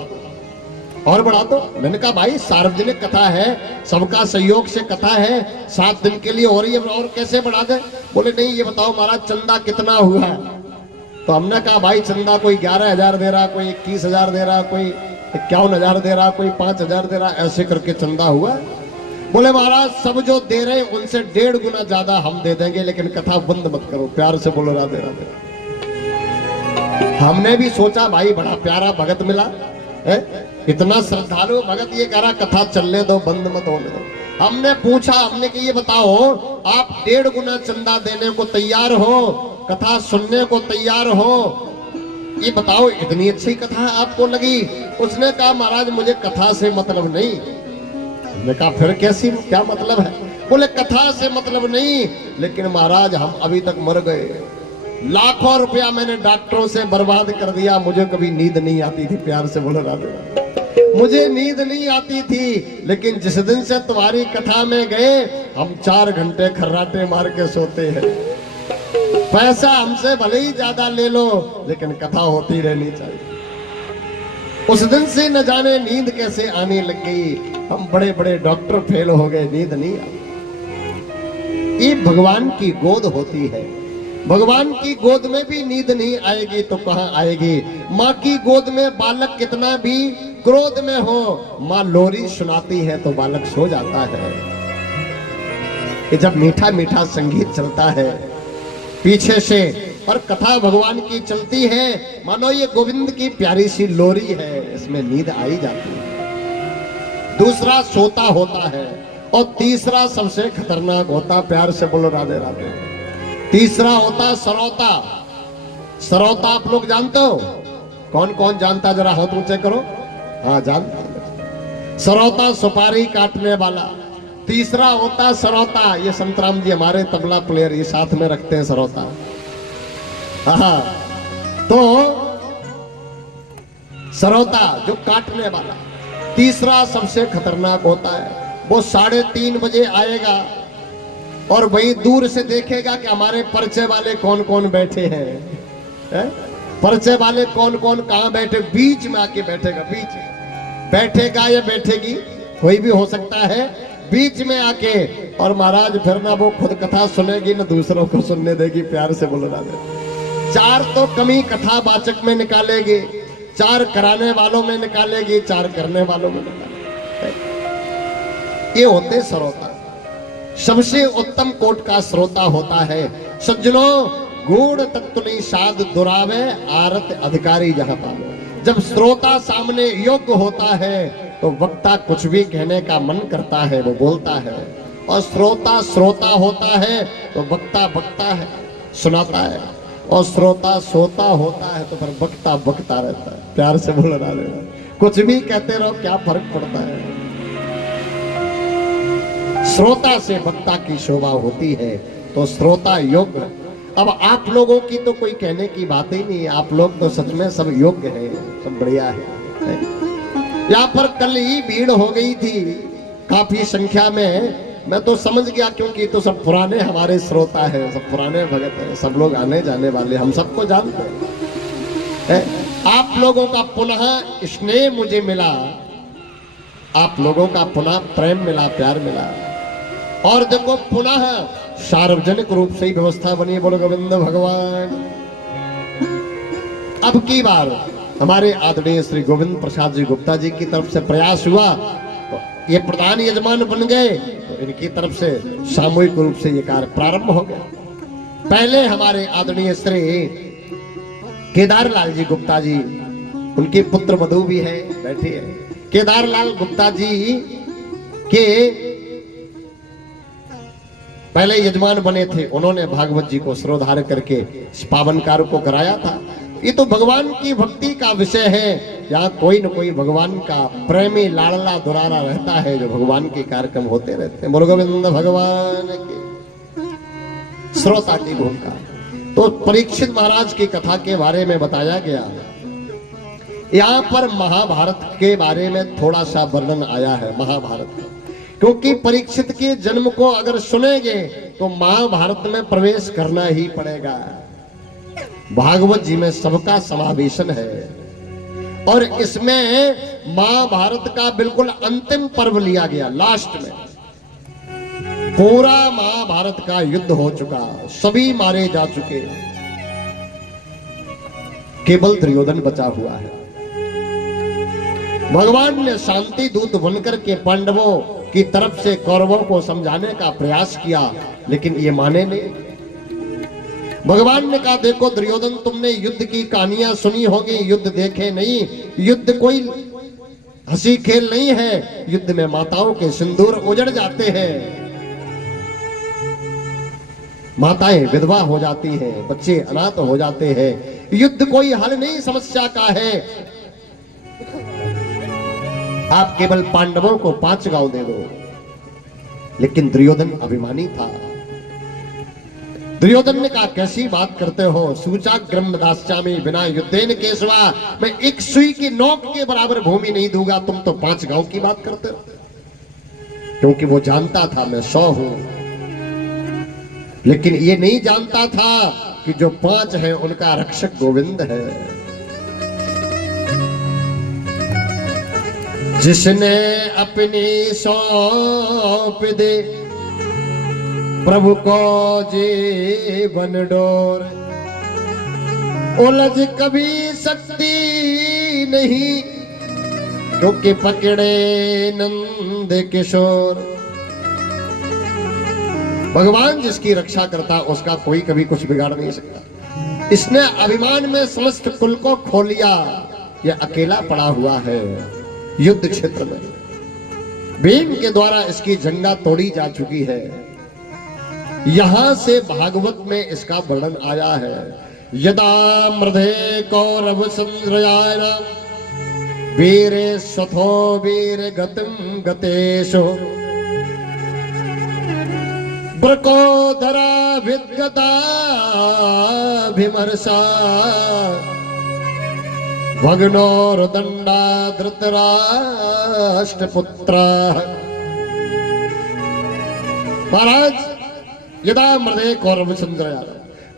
और बढ़ा दो। मैंने कहा भाई सार्वजनिक कथा है, सबका सहयोग से कथा है, 7 दिन के लिए हो रही है, और कैसे बढ़ा दे? बोले नहीं ये बताओ महाराज चंदा कितना हुआ? तो हमने कहा भाई चंदा कोई 11,000 दे रहा, कोई 21,000 दे रहा, कोई 51,000 दे रहा, कोई 5,000 दे रहा, ऐसे करके चंदा हुआ। बोले महाराज सब जो दे रहे हैं उनसे 1.5 गुना ज्यादा हम दे देंगे, लेकिन कथा बंद मत करो। प्यार से बोलो राधे राधे। हमने भी सोचा भाई बड़ा प्यारा भगत मिला है, इतना श्रद्धालु भगत, ये कह रहा कथा चलने दो, बंद मत होने दो। हमने पूछा, हमने कि ये बताओ आप 1.5 गुना चंदा देने को तैयार हो, कथा सुनने को तैयार हो, ये बताओ इतनी अच्छी कथा आपको लगी? उसने कहा महाराज मुझे कथा से मतलब नहीं। हमने कहा फिर कैसी, क्या मतलब है? बोले कथा से मतलब नहीं, लेकिन महाराज हम अभी तक मर गए, लाखों रुपया मैंने डॉक्टरों से बर्बाद कर दिया, मुझे कभी नींद नहीं आती थी। प्यार से बोलो राधे। मुझे नींद नहीं आती थी, लेकिन जिस दिन से तुम्हारी कथा में गए हम 4 घंटे खर्राटे मार के सोते हैं। पैसा हमसे भले ही ज्यादा ले लो, लेकिन कथा होती रहनी चाहिए। उस दिन से न जाने नींद कैसे आने लग गई, हम बड़े बड़े डॉक्टर फेल हो गए, नींद नहीं आई। ये भगवान की गोद होती है, भगवान की गोद में भी नींद नहीं आएगी तो कहां आएगी? माँ की गोद में बालक कितना भी क्रोध में हो, माँ लोरी सुनाती है तो बालक सो जाता है। कि जब मीठा मीठा संगीत चलता है पीछे से और कथा भगवान की चलती है, मानो ये गोविंद की प्यारी सी लोरी है, इसमें नींद आई जाती है। दूसरा सोता होता है, और तीसरा सबसे खतरनाक होता, प्यार से बोलो राधे राधे, तीसरा होता सरौता। सरौता आप लोग जानते हो? कौन कौन जानता, जरा हाथ ऊंचे करो। हाँ जानता। सरौता सुपारी काटने वाला। तीसरा होता सरौता, ये संतराम जी हमारे तबला प्लेयर, ये साथ में रखते हैं सरौता। हाँ, तो सरौता जो काटने वाला। तीसरा सबसे खतरनाक होता है, वो 3:30 बजे आएगा और वही दूर से देखेगा कि हमारे परिचय वाले कौन कौन बैठे हैं, परिचय वाले कौन कौन कहां बैठे, बीच में आके बैठेगा। बीच बैठेगा या बैठेगी, कोई भी हो सकता है, बीच में आके, और महाराज फिर ना वो खुद कथा सुनेगी ना दूसरों को सुनने देगी। प्यार से बोलो राधे। 4 तो कमी कथा वाचक में निकालेगी, 4 कराने वालों में निकालेगी, 4 करने वालों में निकालेगी। ये होते श्रोता। सबसे उत्तम कोट का श्रोता होता है सज्जनों, गूढ़ तत्तुनी साध दुरावे आरत अधिकारी जहां पालो। जब श्रोता सामने योग्य होता है तो वक्ता कुछ भी कहने का मन करता है, वो बोलता है। और श्रोता श्रोता होता है तो वक्ता बकता है, सुनाता है। और श्रोता सोता होता है तो फिर वक्ता बकता रहता है। प्यार से बोल रहा है, कुछ भी कहते रहो, क्या फर्क पड़ता है? श्रोता से वक्ता की शोभा होती है, तो श्रोता योग्य। अब आप लोगों की तो कोई कहने की बात ही नहीं, आप लोग तो सच में सब योग्य हैं, सब बढ़िया है। यहाँ पर कल ही भीड़ हो गई थी काफी संख्या में, मैं तो समझ गया, क्योंकि तो सब पुराने हमारे श्रोता हैं, सब पुराने भगत हैं, सब लोग आने जाने वाले, हम सबको जानते हैं। आप लोगों का पुनः स्नेह मुझे मिला, आप लोगों का पुनः प्रेम मिला, प्यार मिला। और देखो पुनः सार्वजनिक रूप से ही व्यवस्था बनी। बोलो गोविंद भगवान। अब की बार हमारे आदरणीय श्री गोविंद प्रसाद जी गुप्ता जी की तरफ से प्रयास हुआ, तो ये प्रधान यजमान बन गए, तो इनकी तरफ से सामूहिक रूप से ये कार्य प्रारंभ हो गया। पहले हमारे आदरणीय श्री केदारलाल जी गुप्ता जी, उनकी पुत्र वधू भी है, बैठी है, केदारलाल गुप्ता जी के पहले यजमान बने थे। उन्होंने भागवत जी को सरोधार करके इस पावन कार्य को कराया था। ये तो भगवान की भक्ति का विषय है, यहाँ कोई न कोई भगवान का प्रेमी लाडला दुरारा रहता है, जो भगवान के कार्यक्रम होते रहते हैं। बोलो गोविंद भगवान की। श्रोता की भूमिका तो परीक्षित महाराज की कथा के बारे में बताया गया। यहाँ पर महाभारत के बारे में थोड़ा सा वर्णन आया है, महाभारत का, क्योंकि परीक्षित के जन्म को अगर सुनेंगे तो महाभारत में प्रवेश करना ही पड़ेगा। भागवत जी में सबका समावेशन है, और इसमें महाभारत का बिल्कुल अंतिम पर्व लिया गया। लास्ट में पूरा महाभारत का युद्ध हो चुका, सभी मारे जा चुके, केवल दुर्योधन बचा हुआ है। भगवान ने शांति दूत बनकर के पांडवों की तरफ से कौरवों को समझाने का प्रयास किया, लेकिन ये माने नहीं। भगवान ने कहा देखो दुर्योधन, तुमने युद्ध की कहानियां सुनी होगी, युद्ध देखे नहीं। युद्ध कोई हंसी खेल नहीं है, युद्ध में माताओं के सिंदूर उजड़ जाते हैं, माताएं विधवा हो जाती हैं, बच्चे अनाथ हो जाते हैं। युद्ध कोई हल नहीं समस्या का है। आप केवल पांडवों को 5 गांव दे दो। लेकिन दुर्योधन अभिमानी था। दुर्योधन ने कहा कैसी बात करते हो, सूचाग्रम दास्यामि बिना युद्धेन केशवा, मैं एक सुई की नोक के बराबर भूमि नहीं दूंगा, तुम तो 5 गांव की बात करते हो। क्योंकि वो जानता था मैं 100 हूं, लेकिन ये नहीं जानता था कि जो 5 है उनका रक्षक गोविंद है। जिसने अपनी सौंप दे प्रभु को जीवन डोर, उलझ कभी सकती नहीं, क्योंकि पकड़े नंद किशोर। भगवान जिसकी रक्षा करता उसका कोई कभी कुछ बिगाड़ नहीं सकता। इसने अभिमान में समस्त कुल को खो लिया। यह अकेला पड़ा हुआ है युद्ध क्षेत्र में। भीम के द्वारा इसकी जंगा तोड़ी जा चुकी है। यहां से भागवत में इसका वर्णन आया है। यदा मृधे कौरव संद्रयान वीरे स्वथो वीर गतिम गतेशो, ब्रकोदरा विद्गता भिमर्षा, भग्नोर्दंडा धृतराष्ट्रपुत्र। महाराज यदा मृदे कौरव संद्रयान,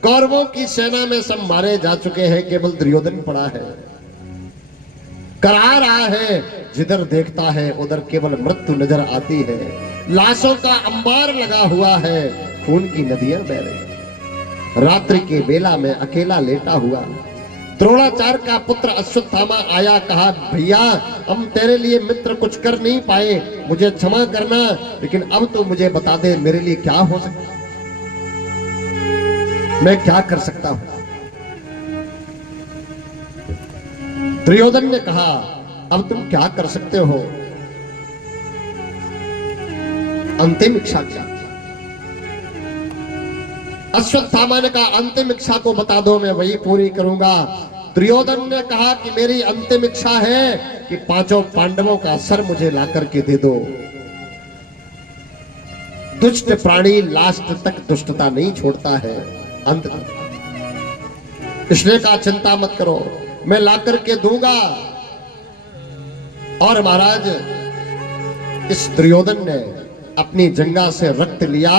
कौरवों की सेना में सब मारे जा चुके हैं, केवल दुर्योधन पड़ा है, करा रहा है। जिधर देखता है उधर केवल मृत्यु नजर आती है। लाशों का अंबार लगा हुआ है, खून की नदियां बह रही। रात्रि के बेला में अकेला लेटा हुआ द्रोणाचार्य का पुत्र अश्वत्थामा आया, कहा भैया हम तेरे लिए मित्र कुछ कर नहीं पाए, मुझे क्षमा करना, लेकिन अब तो मुझे बता दे मेरे लिए क्या हो सकता, मैं क्या कर सकता हूं। दुर्योधन ने कहा अब तुम क्या कर सकते हो, अंतिम इच्छा क्या। अश्वत्थामा ने कहा अंतिम इच्छा को बता दो, मैं वही पूरी करूंगा। दुर्योधन ने कहा कि मेरी अंतिम इच्छा है कि 5 पांडवों का सर मुझे लाकर के दे दो। दुष्ट प्राणी लास्ट तक दुष्टता नहीं छोड़ता है, अंत तक। इसलिए कहा चिंता मत करो, मैं लाकर के दूंगा। और महाराज इस दुर्योधन ने अपनी जंगा से रक्त लिया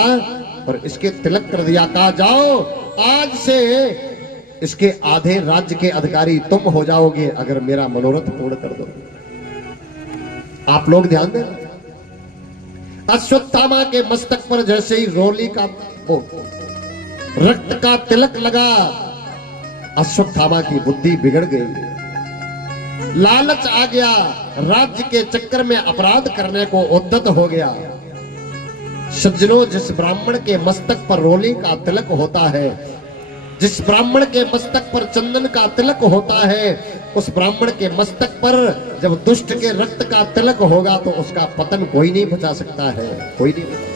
और इसके तिलक कर दिया। कहा जाओ आज से इसके आधे राज्य के अधिकारी तुम हो जाओगे अगर मेरा मनोरथ पूर्ण कर दो। आप लोग ध्यान दें, अश्वत्थामा के मस्तक पर जैसे ही रोली का रक्त का तिलक लगा, अश्वत्थामा की बुद्धि बिगड़ गई, लालच आ गया, राज्य के चक्कर में अपराध करने को उद्यत हो गया। सज्जनों, जिस ब्राह्मण के मस्तक पर रोली का तिलक होता है, जिस ब्राह्मण के मस्तक पर चंदन का तिलक होता है, उस ब्राह्मण के मस्तक पर जब दुष्ट के रक्त का तिलक होगा तो उसका पतन कोई नहीं बचा सकता है, कोई नहीं बचा।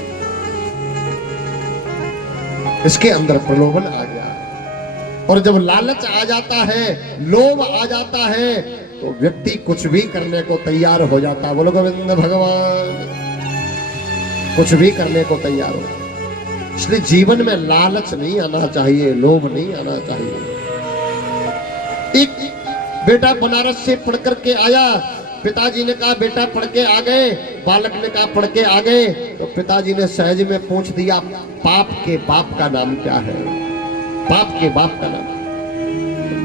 इसके अंदर प्रलोभन आ गया, और जब लालच आ जाता है, लोभ आ जाता है, तो व्यक्ति कुछ भी करने को तैयार हो जाता। बोलो गोविंद भगवान, कुछ भी करने को तैयार हो। इसलिए जीवन में लालच नहीं आना चाहिए, लोभ नहीं आना चाहिए। एक बेटा बनारस से पढ़ करके आया, पिताजी ने कहा बेटा पढ़ के आ गए, बालक ने कहा पढ़ के आ गए, तो पिताजी ने सहज में पूछ दिया पाप के बाप का नाम क्या है, पाप के बाप का नाम।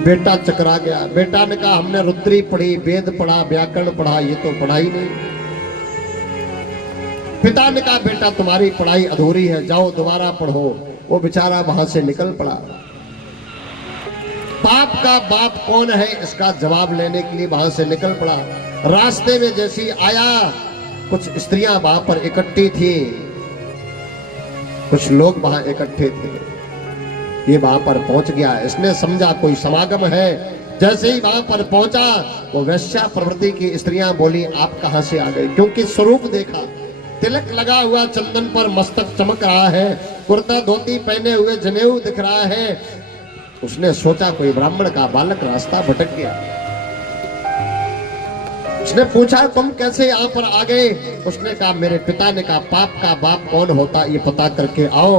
बेटा चकरा गया। बेटा ने कहा हमने रुद्री पढ़ी, वेद पढ़ा, व्याकरण पढ़ा, ये तो पढ़ाई नहीं। पिता ने कहा बेटा तुम्हारी पढ़ाई अधूरी है, जाओ दोबारा पढ़ो। वो बेचारा वहां से निकल पड़ा। पाप का बाप कौन है इसका जवाब लेने के लिए वहां से निकल पड़ा। रास्ते में जैसी आया, कुछ स्त्रियां वहां पर इकट्ठी थी, कुछ लोग वहां इकट्ठे थे। ये वहां पर पहुंच गया, इसने समझा कोई समागम है। जैसे ही वहां पर पहुंचा, वो वैश्या प्रवृत्ति की स्त्रियां बोली, आप कहां से आ गए? क्योंकि स्वरूप देखा, तिलक लगा हुआ चंदन पर, मस्तक चमक रहा है, कुर्ता धोती पहने हुए जनेऊ दिख रहा है। उसने सोचा कोई ब्राह्मण का बालक रास्ता भटक गया। उसने पूछा तुम कैसे यहाँ पर आ गए? उसने कहा मेरे पिता ने कहा पाप का बाप कौन होता ये पता करके आओ।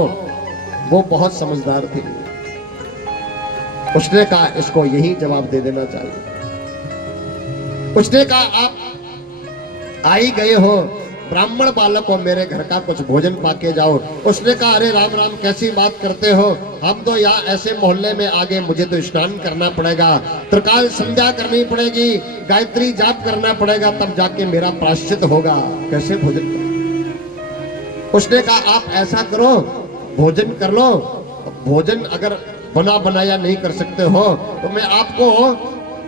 वो बहुत समझदार थी, उसने कहा इसको यही जवाब दे देना चाहिए। उसने कहा आप आ ही गए हो, ब्राह्मण बालक हो, मेरे घर का कुछ भोजन पाके जाओ। उसने कहा अरे राम राम कैसी बात करते हो, हम तो यहाँ ऐसे मोहल्ले में आ गए, मुझे तो स्नान करना पड़ेगा, त्रिकाल संध्या करनी पड़ेगी, गायत्री जाप करना पड़ेगा, तब जाके मेरा प्रायश्चित होगा, कैसे भोजन करूं? उसने कहा आप ऐसा करो, भोजन कर लो, भोजन अगर बना बनाया नहीं कर सकते हो तो मैं आपको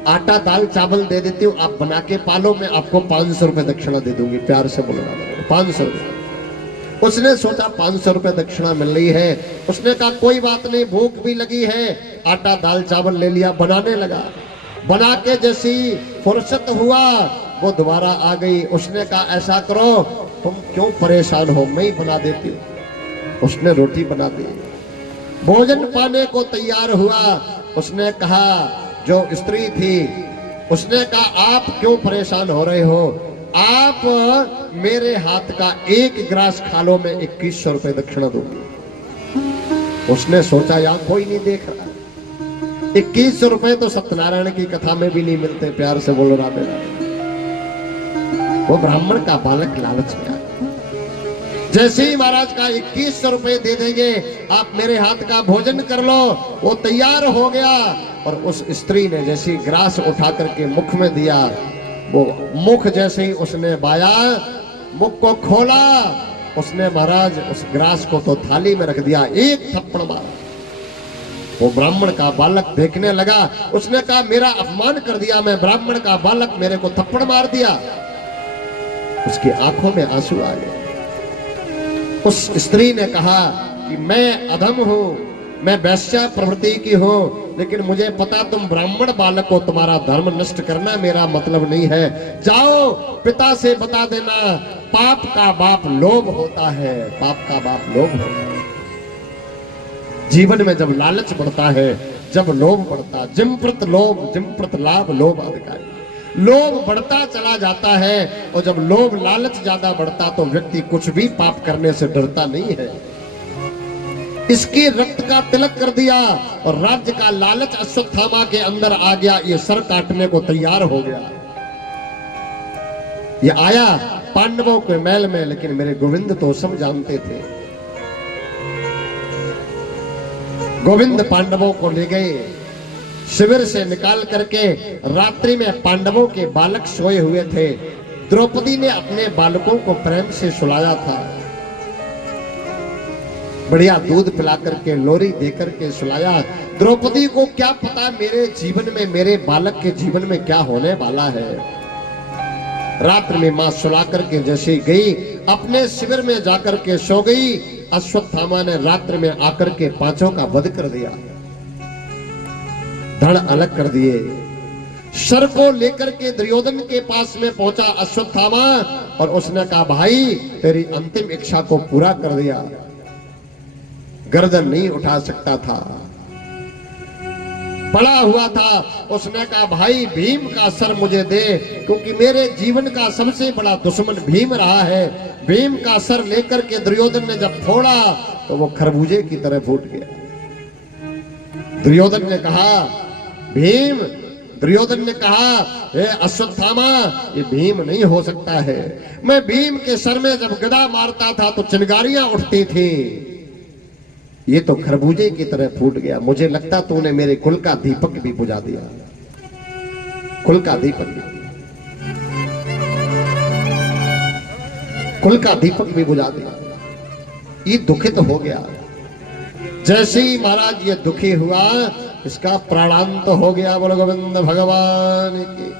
आटा दाल चावल दे देती हूँ, आप बना के पालो, मैं आपको 500 रुपए दक्षिणा दे दूंगी। प्यार से बोलना, 500 रुपए। उसने सोचा 500 रुपए दक्षिणा मिल रही है। उसने कहा कोई बात नहीं, भूख भी लगी है, आटा दाल चावल ले लिया, बनाने लगा। बना के जैसी फुर्सत हुआ वो दोबारा आ गई। उसने कहा ऐसा करो, तुम क्यों परेशान हो, मैं ही बना देती हूँ। उसने रोटी बना दी, भोजन पाने को तैयार हुआ। उसने कहा, जो स्त्री थी उसने कहा आप क्यों परेशान हो रहे हो, आप मेरे हाथ का एक गिलास खा लो, मैं 2100 रुपए दक्षिणा दूंगी। उसने सोचा यार कोई नहीं देख रहा, 2100 रुपए तो सत्यनारायण की कथा में भी नहीं मिलते। प्यार से बोलो राधे राधे। वो ब्राह्मण का बालक लालच में आ गया। जैसे ही महाराज का 2100 रुपए दे देंगे, आप मेरे हाथ का भोजन कर लो, वो तैयार हो गया। और उस स्त्री ने जैसे ग्रास उठा करके मुख में दिया, वो मुख जैसे ही उसने बाया, मुख को खोला, उसने महाराज उस ग्रास को तो थाली में रख दिया, एक थप्पड़ मारा। वो ब्राह्मण का बालक देखने लगा, उसने कहा मेरा अपमान कर दिया, मैं ब्राह्मण का बालक, मेरे को थप्पड़ मार दिया। उसकी आंखों में आंसू आ गए। उस स्त्री ने कहा कि मैं अधम हूं, मैं वैश्या प्रवृत्ति की हूं, लेकिन मुझे पता तुम ब्राह्मण बालक को, तुम्हारा धर्म नष्ट करना मेरा मतलब नहीं है। जाओ पिता से बता देना, पाप का बाप लोभ होता है, पाप का बाप लोभ होता है। जीवन में जब लालच बढ़ता है, जब लोभ बढ़ता, जिमप्रत लोभ जिमप्रत लाभ लोभ अधिकारी, लोभ बढ़ता चला जाता है। और जब लोभ लालच ज्यादा बढ़ता तो व्यक्ति कुछ भी पाप करने से डरता नहीं है। इसके रक्त का तिलक कर दिया और राज्य का लालच अश्वत्थामा के अंदर आ गया, ये सर काटने को तैयार हो गया। ये आया पांडवों के महल में, लेकिन मेरे गोविंद तो सब जानते थे। गोविंद पांडवों को ले गए, शिविर से निकाल करके, रात्रि में पांडवों के बालक सोए हुए थे। द्रौपदी ने अपने बालकों को प्रेम से सुलाया था, बढ़िया दूध पिला करके, लोरी दे करके सुलाया। द्रौपदी को क्या पता मेरे जीवन में, मेरे बालक के जीवन में क्या होने वाला है। रात्रि में मां सुला करके जैसे गई, अपने शिविर में जाकर के सो गई। अश्वत्थामा ने रात्रि में आकर के पांचों का वध कर दिया, धड़ अलग कर दिए। सर को लेकर के दुर्योधन के पास में पहुंचा अश्वत्थामा, और उसने कहा भाई तेरी अंतिम इच्छा को पूरा कर दिया। गर्दन नहीं उठा सकता था, पड़ा हुआ था। उसने कहा भाई भीम का सर मुझे दे, क्योंकि मेरे जीवन का सबसे बड़ा दुश्मन भीम रहा है। भीम का सर लेकर के दुर्योधन ने जब फोड़ा तो वो खरबूजे की तरह फूट गया। दुर्योधन ने कहा भीम, दुर्योधन ने कहा हे अश्वत्थामा, ये भीम नहीं हो सकता है। मैं भीम के सर में जब गदा मारता था तो चिंगारियां उठती थी, ये तो खरबूजे की तरह फूट गया। मुझे लगता तूने मेरे कुल का दीपक भी बुझा दिया, कुल का दीपक भी, कुल का दीपक भी बुझा दिया। ये दुखित हो गया। जैसे ही महाराज ये दुखी हुआ, इसका प्राणांत हो गया। बोलो गोविंद भगवान की।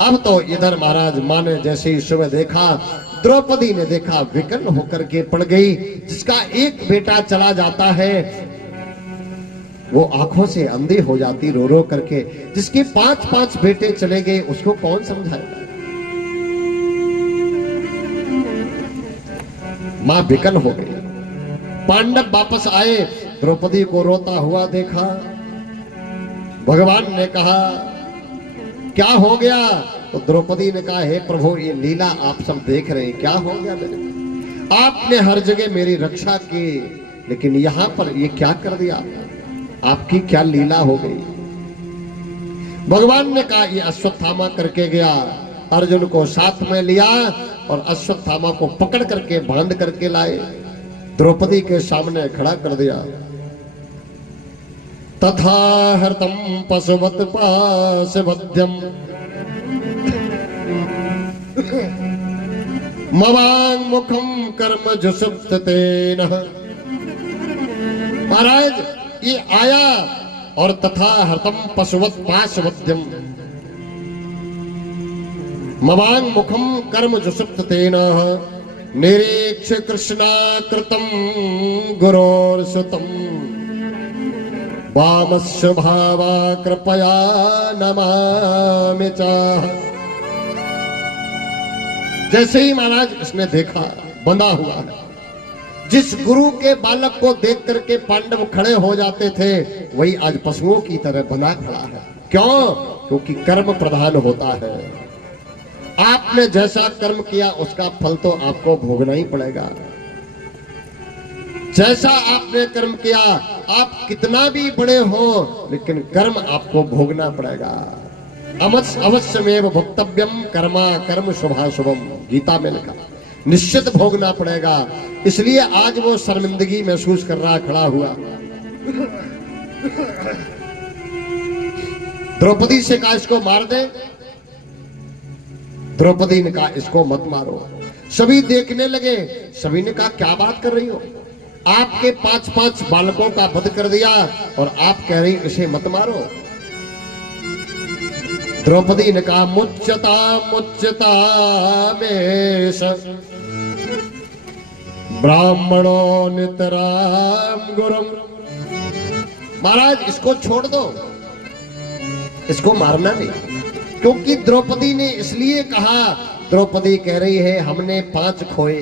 अब तो इधर महाराज माँ ने जैसे ही सुबह देखा, द्रौपदी ने देखा, विकर्ण होकर के पड़ गई। जिसका एक बेटा चला जाता है वो आंखों से अंधी हो जाती रो रो करके। जिसके 5-5 बेटे चले गए उसको कौन समझाएगा। मां विकल हो गई। पांडव वापस आए, द्रौपदी को रोता हुआ देखा। भगवान ने कहा क्या हो गया। तो द्रौपदी ने कहा हे प्रभु ये लीला आप सब देख रहे हैं, क्या हो गया मेरे। आपने हर जगह मेरी रक्षा की, लेकिन यहां पर ये क्या कर दिया, आपकी क्या लीला हो गई। भगवान ने कहा ये अश्वत्थामा करके गया। अर्जुन को साथ में लिया और अश्वत्थामा को पकड़ करके बांध करके लाए, द्रौपदी के सामने खड़ा कर दिया। तथा हर्तम पशुवत पाशवध्यम मवांग मुखम कर्म जुसुप्त तेन। महाराज ये आया और तथा हर्तम पशुवत पाशवध्यम मवांग मुखम कर्म जुसुप्त तेन निरीक्ष कृष्णा कृतम गुरोर्सुतम वामस्य भावा कृपया नमामि चाह। जैसे ही महाराज इसने देखा बंधा हुआ है, जिस गुरु के बालक को देख करके पांडव खड़े हो जाते थे वही आज पशुओं की तरह बंधा खड़ा है। क्यों? क्योंकि कर्म प्रधान होता है। आपने जैसा कर्म किया उसका फल तो आपको भोगना ही पड़ेगा। जैसा आपने कर्म किया, आप कितना भी बड़े हो लेकिन कर्म आपको भोगना पड़ेगा। अवश्यमेव भोक्तव्यम कर्मा कर्म शुभाशुभम, गीता में लिखा, निश्चित भोगना पड़ेगा। इसलिए आज वो शर्मिंदगी महसूस कर रहा, खड़ा हुआ। द्रौपदी से कहा इसको मार दे। द्रौपदी ने कहा इसको मत मारो। सभी देखने लगे, सभी ने कहा क्या बात कर रही हो, आपके 5-5 बालकों का वध कर दिया और आप कह रही इसे मत मारो। द्रौपदी ने कहा मुच्यता मुच्यता मेष ब्राह्मणो नितराम गुरुम। महाराज इसको छोड़ दो, इसको मारना नहीं। क्योंकि द्रौपदी ने इसलिए कहा, द्रौपदी कह रही है हमने 5 खोए,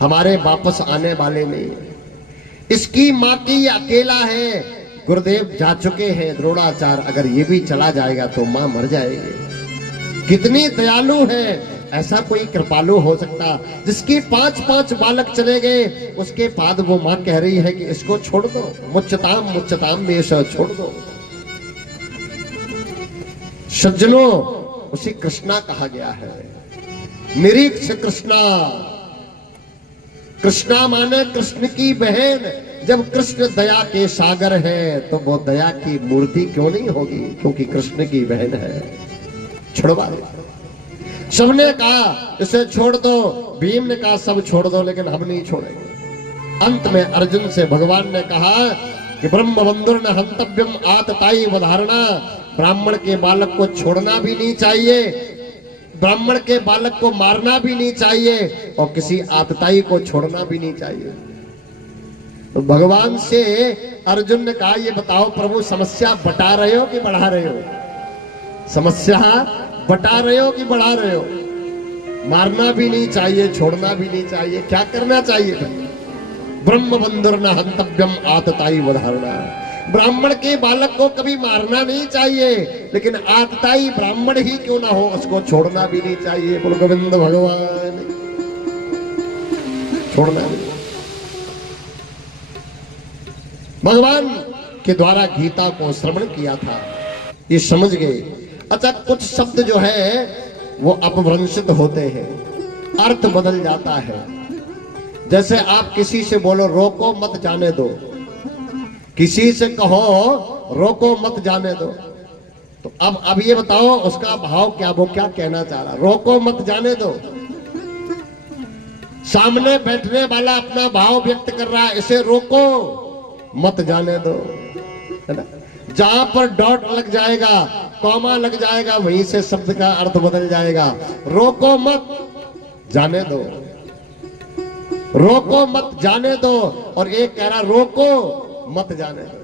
हमारे वापस आने वाले नहीं। इसकी माँ की अकेला है, गुरुदेव जा चुके हैं द्रोणाचार्य, अगर ये भी चला जाएगा तो माँ मर जाएगी। कितनी दयालु है, ऐसा कोई कृपालु हो सकता। जिसके 5-5 बालक चले गए उसके बाद वो माँ कह रही है कि इसको छोड़ दो, मुच्यताम मेष, छोड़ दो। सज्जनों उसे कृष्णा कहा गया है, निरीक्ष कृष्णा। कृष्णा माने कृष्ण की बहन। जब कृष्ण दया के सागर है तो वो दया की मूर्ति क्यों नहीं होगी, क्योंकि कृष्ण की बहन है। छुड़वा दो। सबने कहा इसे छोड़ दो, भीम ने कहा सब छोड़ दो, लेकिन हम नहीं छोड़ेंगे। अंत में अर्जुन से भगवान ने कहा कि ब्रह्म बंधुर न हंतव्यम आतताई वधारणा। ब्राह्मण के बालक को छोड़ना भी नहीं चाहिए, ब्राह्मण के बालक को मारना भी नहीं चाहिए और किसी आतताई को छोड़ना भी नहीं चाहिए। तो भगवान से अर्जुन ने कहा ये बताओ प्रभु समस्या बटा रहे हो कि बढ़ा रहे हो, समस्या बटा रहे हो कि बढ़ा रहे हो। मारना भी नहीं चाहिए, छोड़ना भी नहीं चाहिए, क्या करना चाहिए। ब्रह्म बंधुर न हंतव्यम आतताई वधारणा। ब्राह्मण के बालक को कभी मारना नहीं चाहिए, लेकिन आतताई ब्राह्मण ही क्यों ना हो उसको छोड़ना भी नहीं चाहिए। बोल गोविंद भगवान, छोड़ना नहीं। भगवान के द्वारा गीता को श्रवण किया था, ये समझ गए। अच्छा कुछ शब्द जो है वो अपभ्रंशित होते हैं, अर्थ बदल जाता है। जैसे आप किसी से बोलो रोको मत जाने दो, किसी से कहो रोको मत जाने दो, तो अब ये बताओ उसका भाव क्या, वो क्या कहना चाह रहा। रोको मत जाने दो, सामने बैठने वाला अपना भाव व्यक्त कर रहा है, इसे रोको मत जाने दो, है ना। जहां पर डॉट लग जाएगा कॉमा लग जाएगा, वहीं से शब्द का अर्थ बदल जाएगा। रोको मत, जाने दो, रोको मत जाने दो, और एक कह रहा रोको मत जाने दो।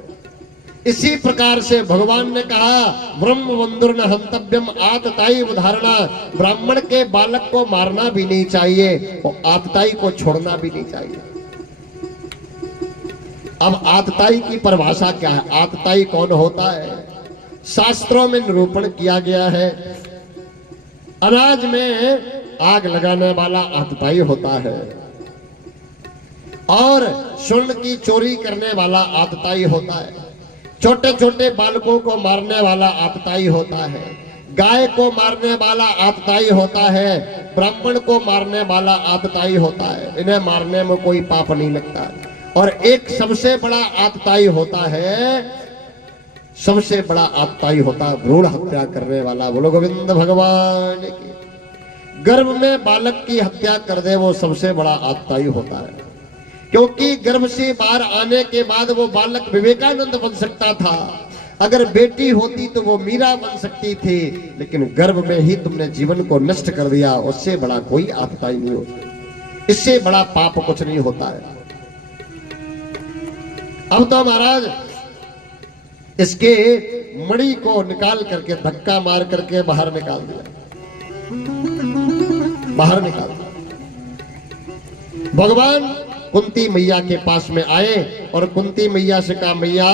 इसी प्रकार से भगवान ने कहा ब्रह्म बंधुर न हंतव्यम आतताई उदाहरणा, ब्राह्मण के बालक को मारना भी नहीं चाहिए और आतताई को छोड़ना भी नहीं चाहिए। अब आतताई की परिभाषा क्या है? आतताई कौन होता है? शास्त्रों में निरूपण किया गया है, अनाज में आग लगाने वाला आतताई होता है, और स्वर्ण की चोरी करने वाला आतताई होता है, छोटे छोटे बालकों को मारने वाला आतताई होता है, गाय को मारने वाला आतताई होता है, ब्राह्मण को मारने वाला आतताई होता है। इन्हें मारने में कोई पाप नहीं लगता है। और एक सबसे बड़ा आतताई होता है, सबसे बड़ा आतताई होता है भ्रूण हत्या करने वाला। बोलो गोविंद भगवान की। गर्भ में बालक की हत्या कर दे वो सबसे बड़ा आतताई होता है, क्योंकि गर्भ से बाहर आने के बाद वो बालक विवेकानंद बन सकता था, अगर बेटी होती तो वो मीरा बन सकती थी, लेकिन गर्भ में ही तुमने जीवन को नष्ट कर दिया। उससे बड़ा कोई आतताई नहीं होता, इससे बड़ा पाप कुछ नहीं होता है। अब तो महाराज इसके मणि को निकाल करके धक्का मार करके बाहर निकाल दिया, बाहर निकाल दिया। भगवान कुंती मैया के पास में आए और कुंती मैया से कहा मैया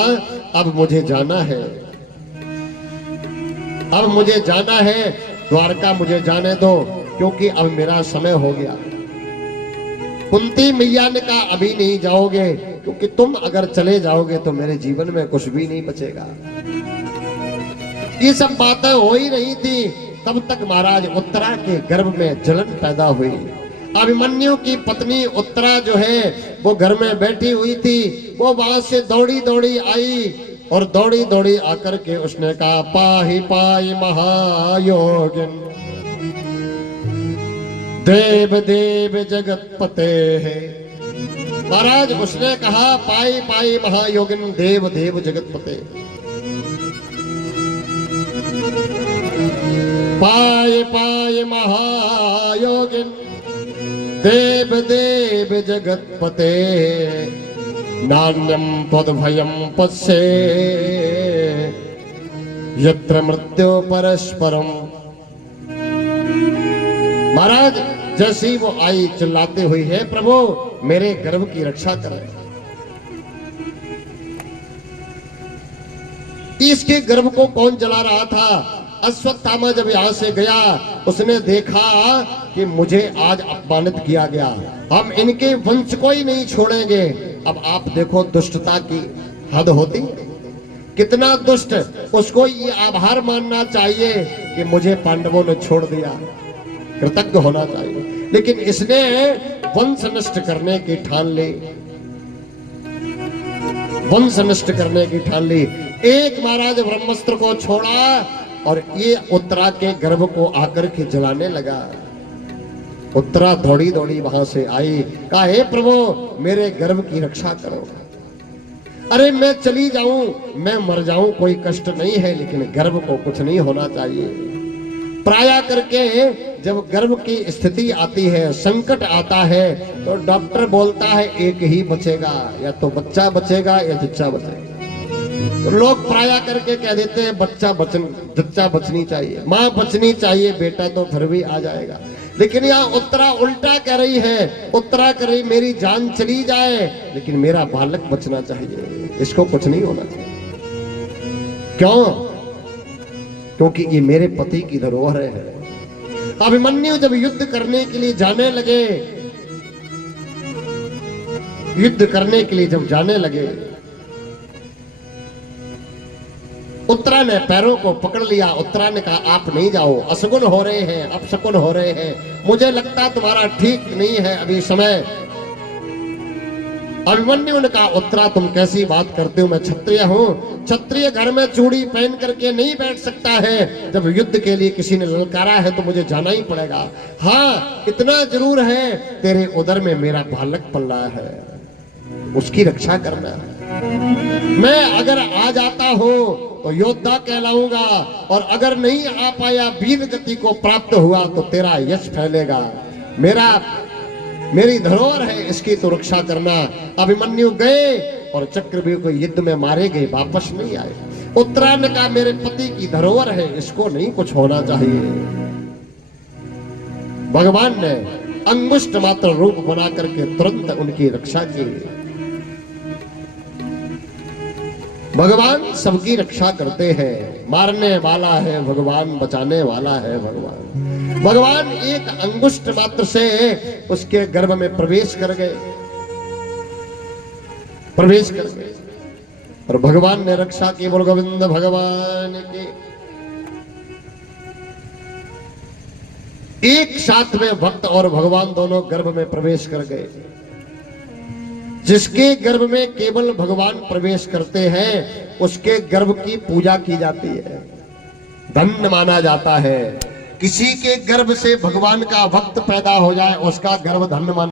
अब मुझे जाना है, अब मुझे जाना है, द्वारका मुझे जाने दो, क्योंकि अब मेरा समय हो गया। कुंती मैया ने कहा अभी नहीं जाओगे, क्योंकि तुम अगर चले जाओगे तो मेरे जीवन में कुछ भी नहीं बचेगा। ये सब बातें हो ही रही थी, तब तक महाराज उत्तरा के गर्भ में जलन पैदा हुई। अभिमन्यु की पत्नी उत्तरा जो है वो घर में बैठी हुई थी, वो वहां से दौड़ी दौड़ी आई और दौड़ी दौड़ी आकर के उसने कहा पाहि पाहि महायोगिन देव देव जगत पते है। महाराज उसने कहा पाई पाई महायोगिन देव देव जगत पते, पाए पाए महायोगिन देव देव जगत पते, नान्यम त्वद्भयम पश्ये यत्र मृत्यु परस्परम। महाराज जैसी वो आई चिल्लाते हुई है प्रभु मेरे गर्भ की रक्षा करें। इसके गर्भ को कौन जला रहा था? अश्वत्थामा जब यहां से गया उसने देखा कि मुझे आज अपमानित किया गया, हम इनके वंश को ही नहीं छोड़ेंगे। अब आप देखो दुष्टता की हद होती, कितना दुष्ट। उसको ये आभार मानना चाहिए कि मुझे पांडवों ने छोड़ दिया, कृतज्ञ होना चाहिए, लेकिन इसने वंश नष्ट करने की ठान ली, वंश नष्ट करने की ठान ली। एक महाराज ब्रह्मास्त्र को छोड़ा और ये उत्तरा के गर्भ को आकर के जलाने लगा। उत्तरा दौड़ी दौड़ी वहां से आई, कहा हे प्रभु मेरे गर्भ की रक्षा करो। अरे मैं चली जाऊं, मैं मर जाऊं, कोई कष्ट नहीं है, लेकिन गर्भ को कुछ नहीं होना चाहिए। प्राय करके जब गर्भ की स्थिति आती है, संकट आता है, तो डॉक्टर बोलता है एक ही बचेगा, या तो बच्चा बचेगा या जच्चा बचेगा। तो लोग प्राय करके कह देते हैं जच्चा बचनी चाहिए, माँ बचनी चाहिए, बेटा तो फिर भी आ जाएगा। लेकिन यहाँ उत्तरा उल्टा कह रही है, उत्तरा कह रही मेरी जान चली जाए लेकिन मेरा बालक बचना चाहिए, इसको कुछ नहीं होना चाहिए। क्यों? क्योंकि ये मेरे पति की धरोहर है। अभिमन्यु जब युद्ध करने के लिए जाने लगे, युद्ध करने के लिए जब जाने लगे, उत्तरा ने पैरों को पकड़ लिया। उत्तरा ने कहा आप नहीं जाओ, अशगुन हो रहे हैं, अपशकुन हो रहे हैं, मुझे लगता तुम्हारा ठीक नहीं है अभी समय। अभिमन्यु ने कहा उत्तरा तुम कैसी बात करते हो, मैं क्षत्रिय हूं, क्षत्रिय घर में चूड़ी पहन करके नहीं बैठ सकता है, जब युद्ध के लिए किसी ने ललकारा है तो मुझे जाना ही पड़ेगा। हाँ इतना जरूर है तेरे उदर में मेरा बालक पल रहा है, उसकी रक्षा करना है। मैं अगर आ जाता हूं तो योद्धा कहलाऊंगा, और अगर नहीं आ पाया, वीर गति को प्राप्त हुआ, तो तेरा यश फैलेगा। मेरी धरोहर है, इसकी तो रक्षा करना। अभिमन्यु गए और चक्रव्यूह को युद्ध में मारे गए, वापस नहीं आए। उत्तरायण का मेरे पति की धरोहर है, इसको नहीं कुछ होना चाहिए। भगवान ने अंगुष्ठ मात्र रूप बना करके तुरंत उनकी रक्षा की। भगवान सबकी रक्षा करते हैं। मारने वाला है भगवान, बचाने वाला है भगवान। भगवान एक अंगुष्ठ मात्र से उसके गर्भ में प्रवेश कर गए, और भगवान ने रक्षा की। बोल गोविंद भगवान की। एक साथ में भक्त और भगवान दोनों गर्भ में प्रवेश कर गए। जिसके गर्भ में केवल भगवान प्रवेश करते हैं, उसके गर्भ की पूजा की जाती है, धन्य माना जाता है। किसी के गर्भ से भगवान का भक्त पैदा हो जाए, उसका गर्भ धन्य माना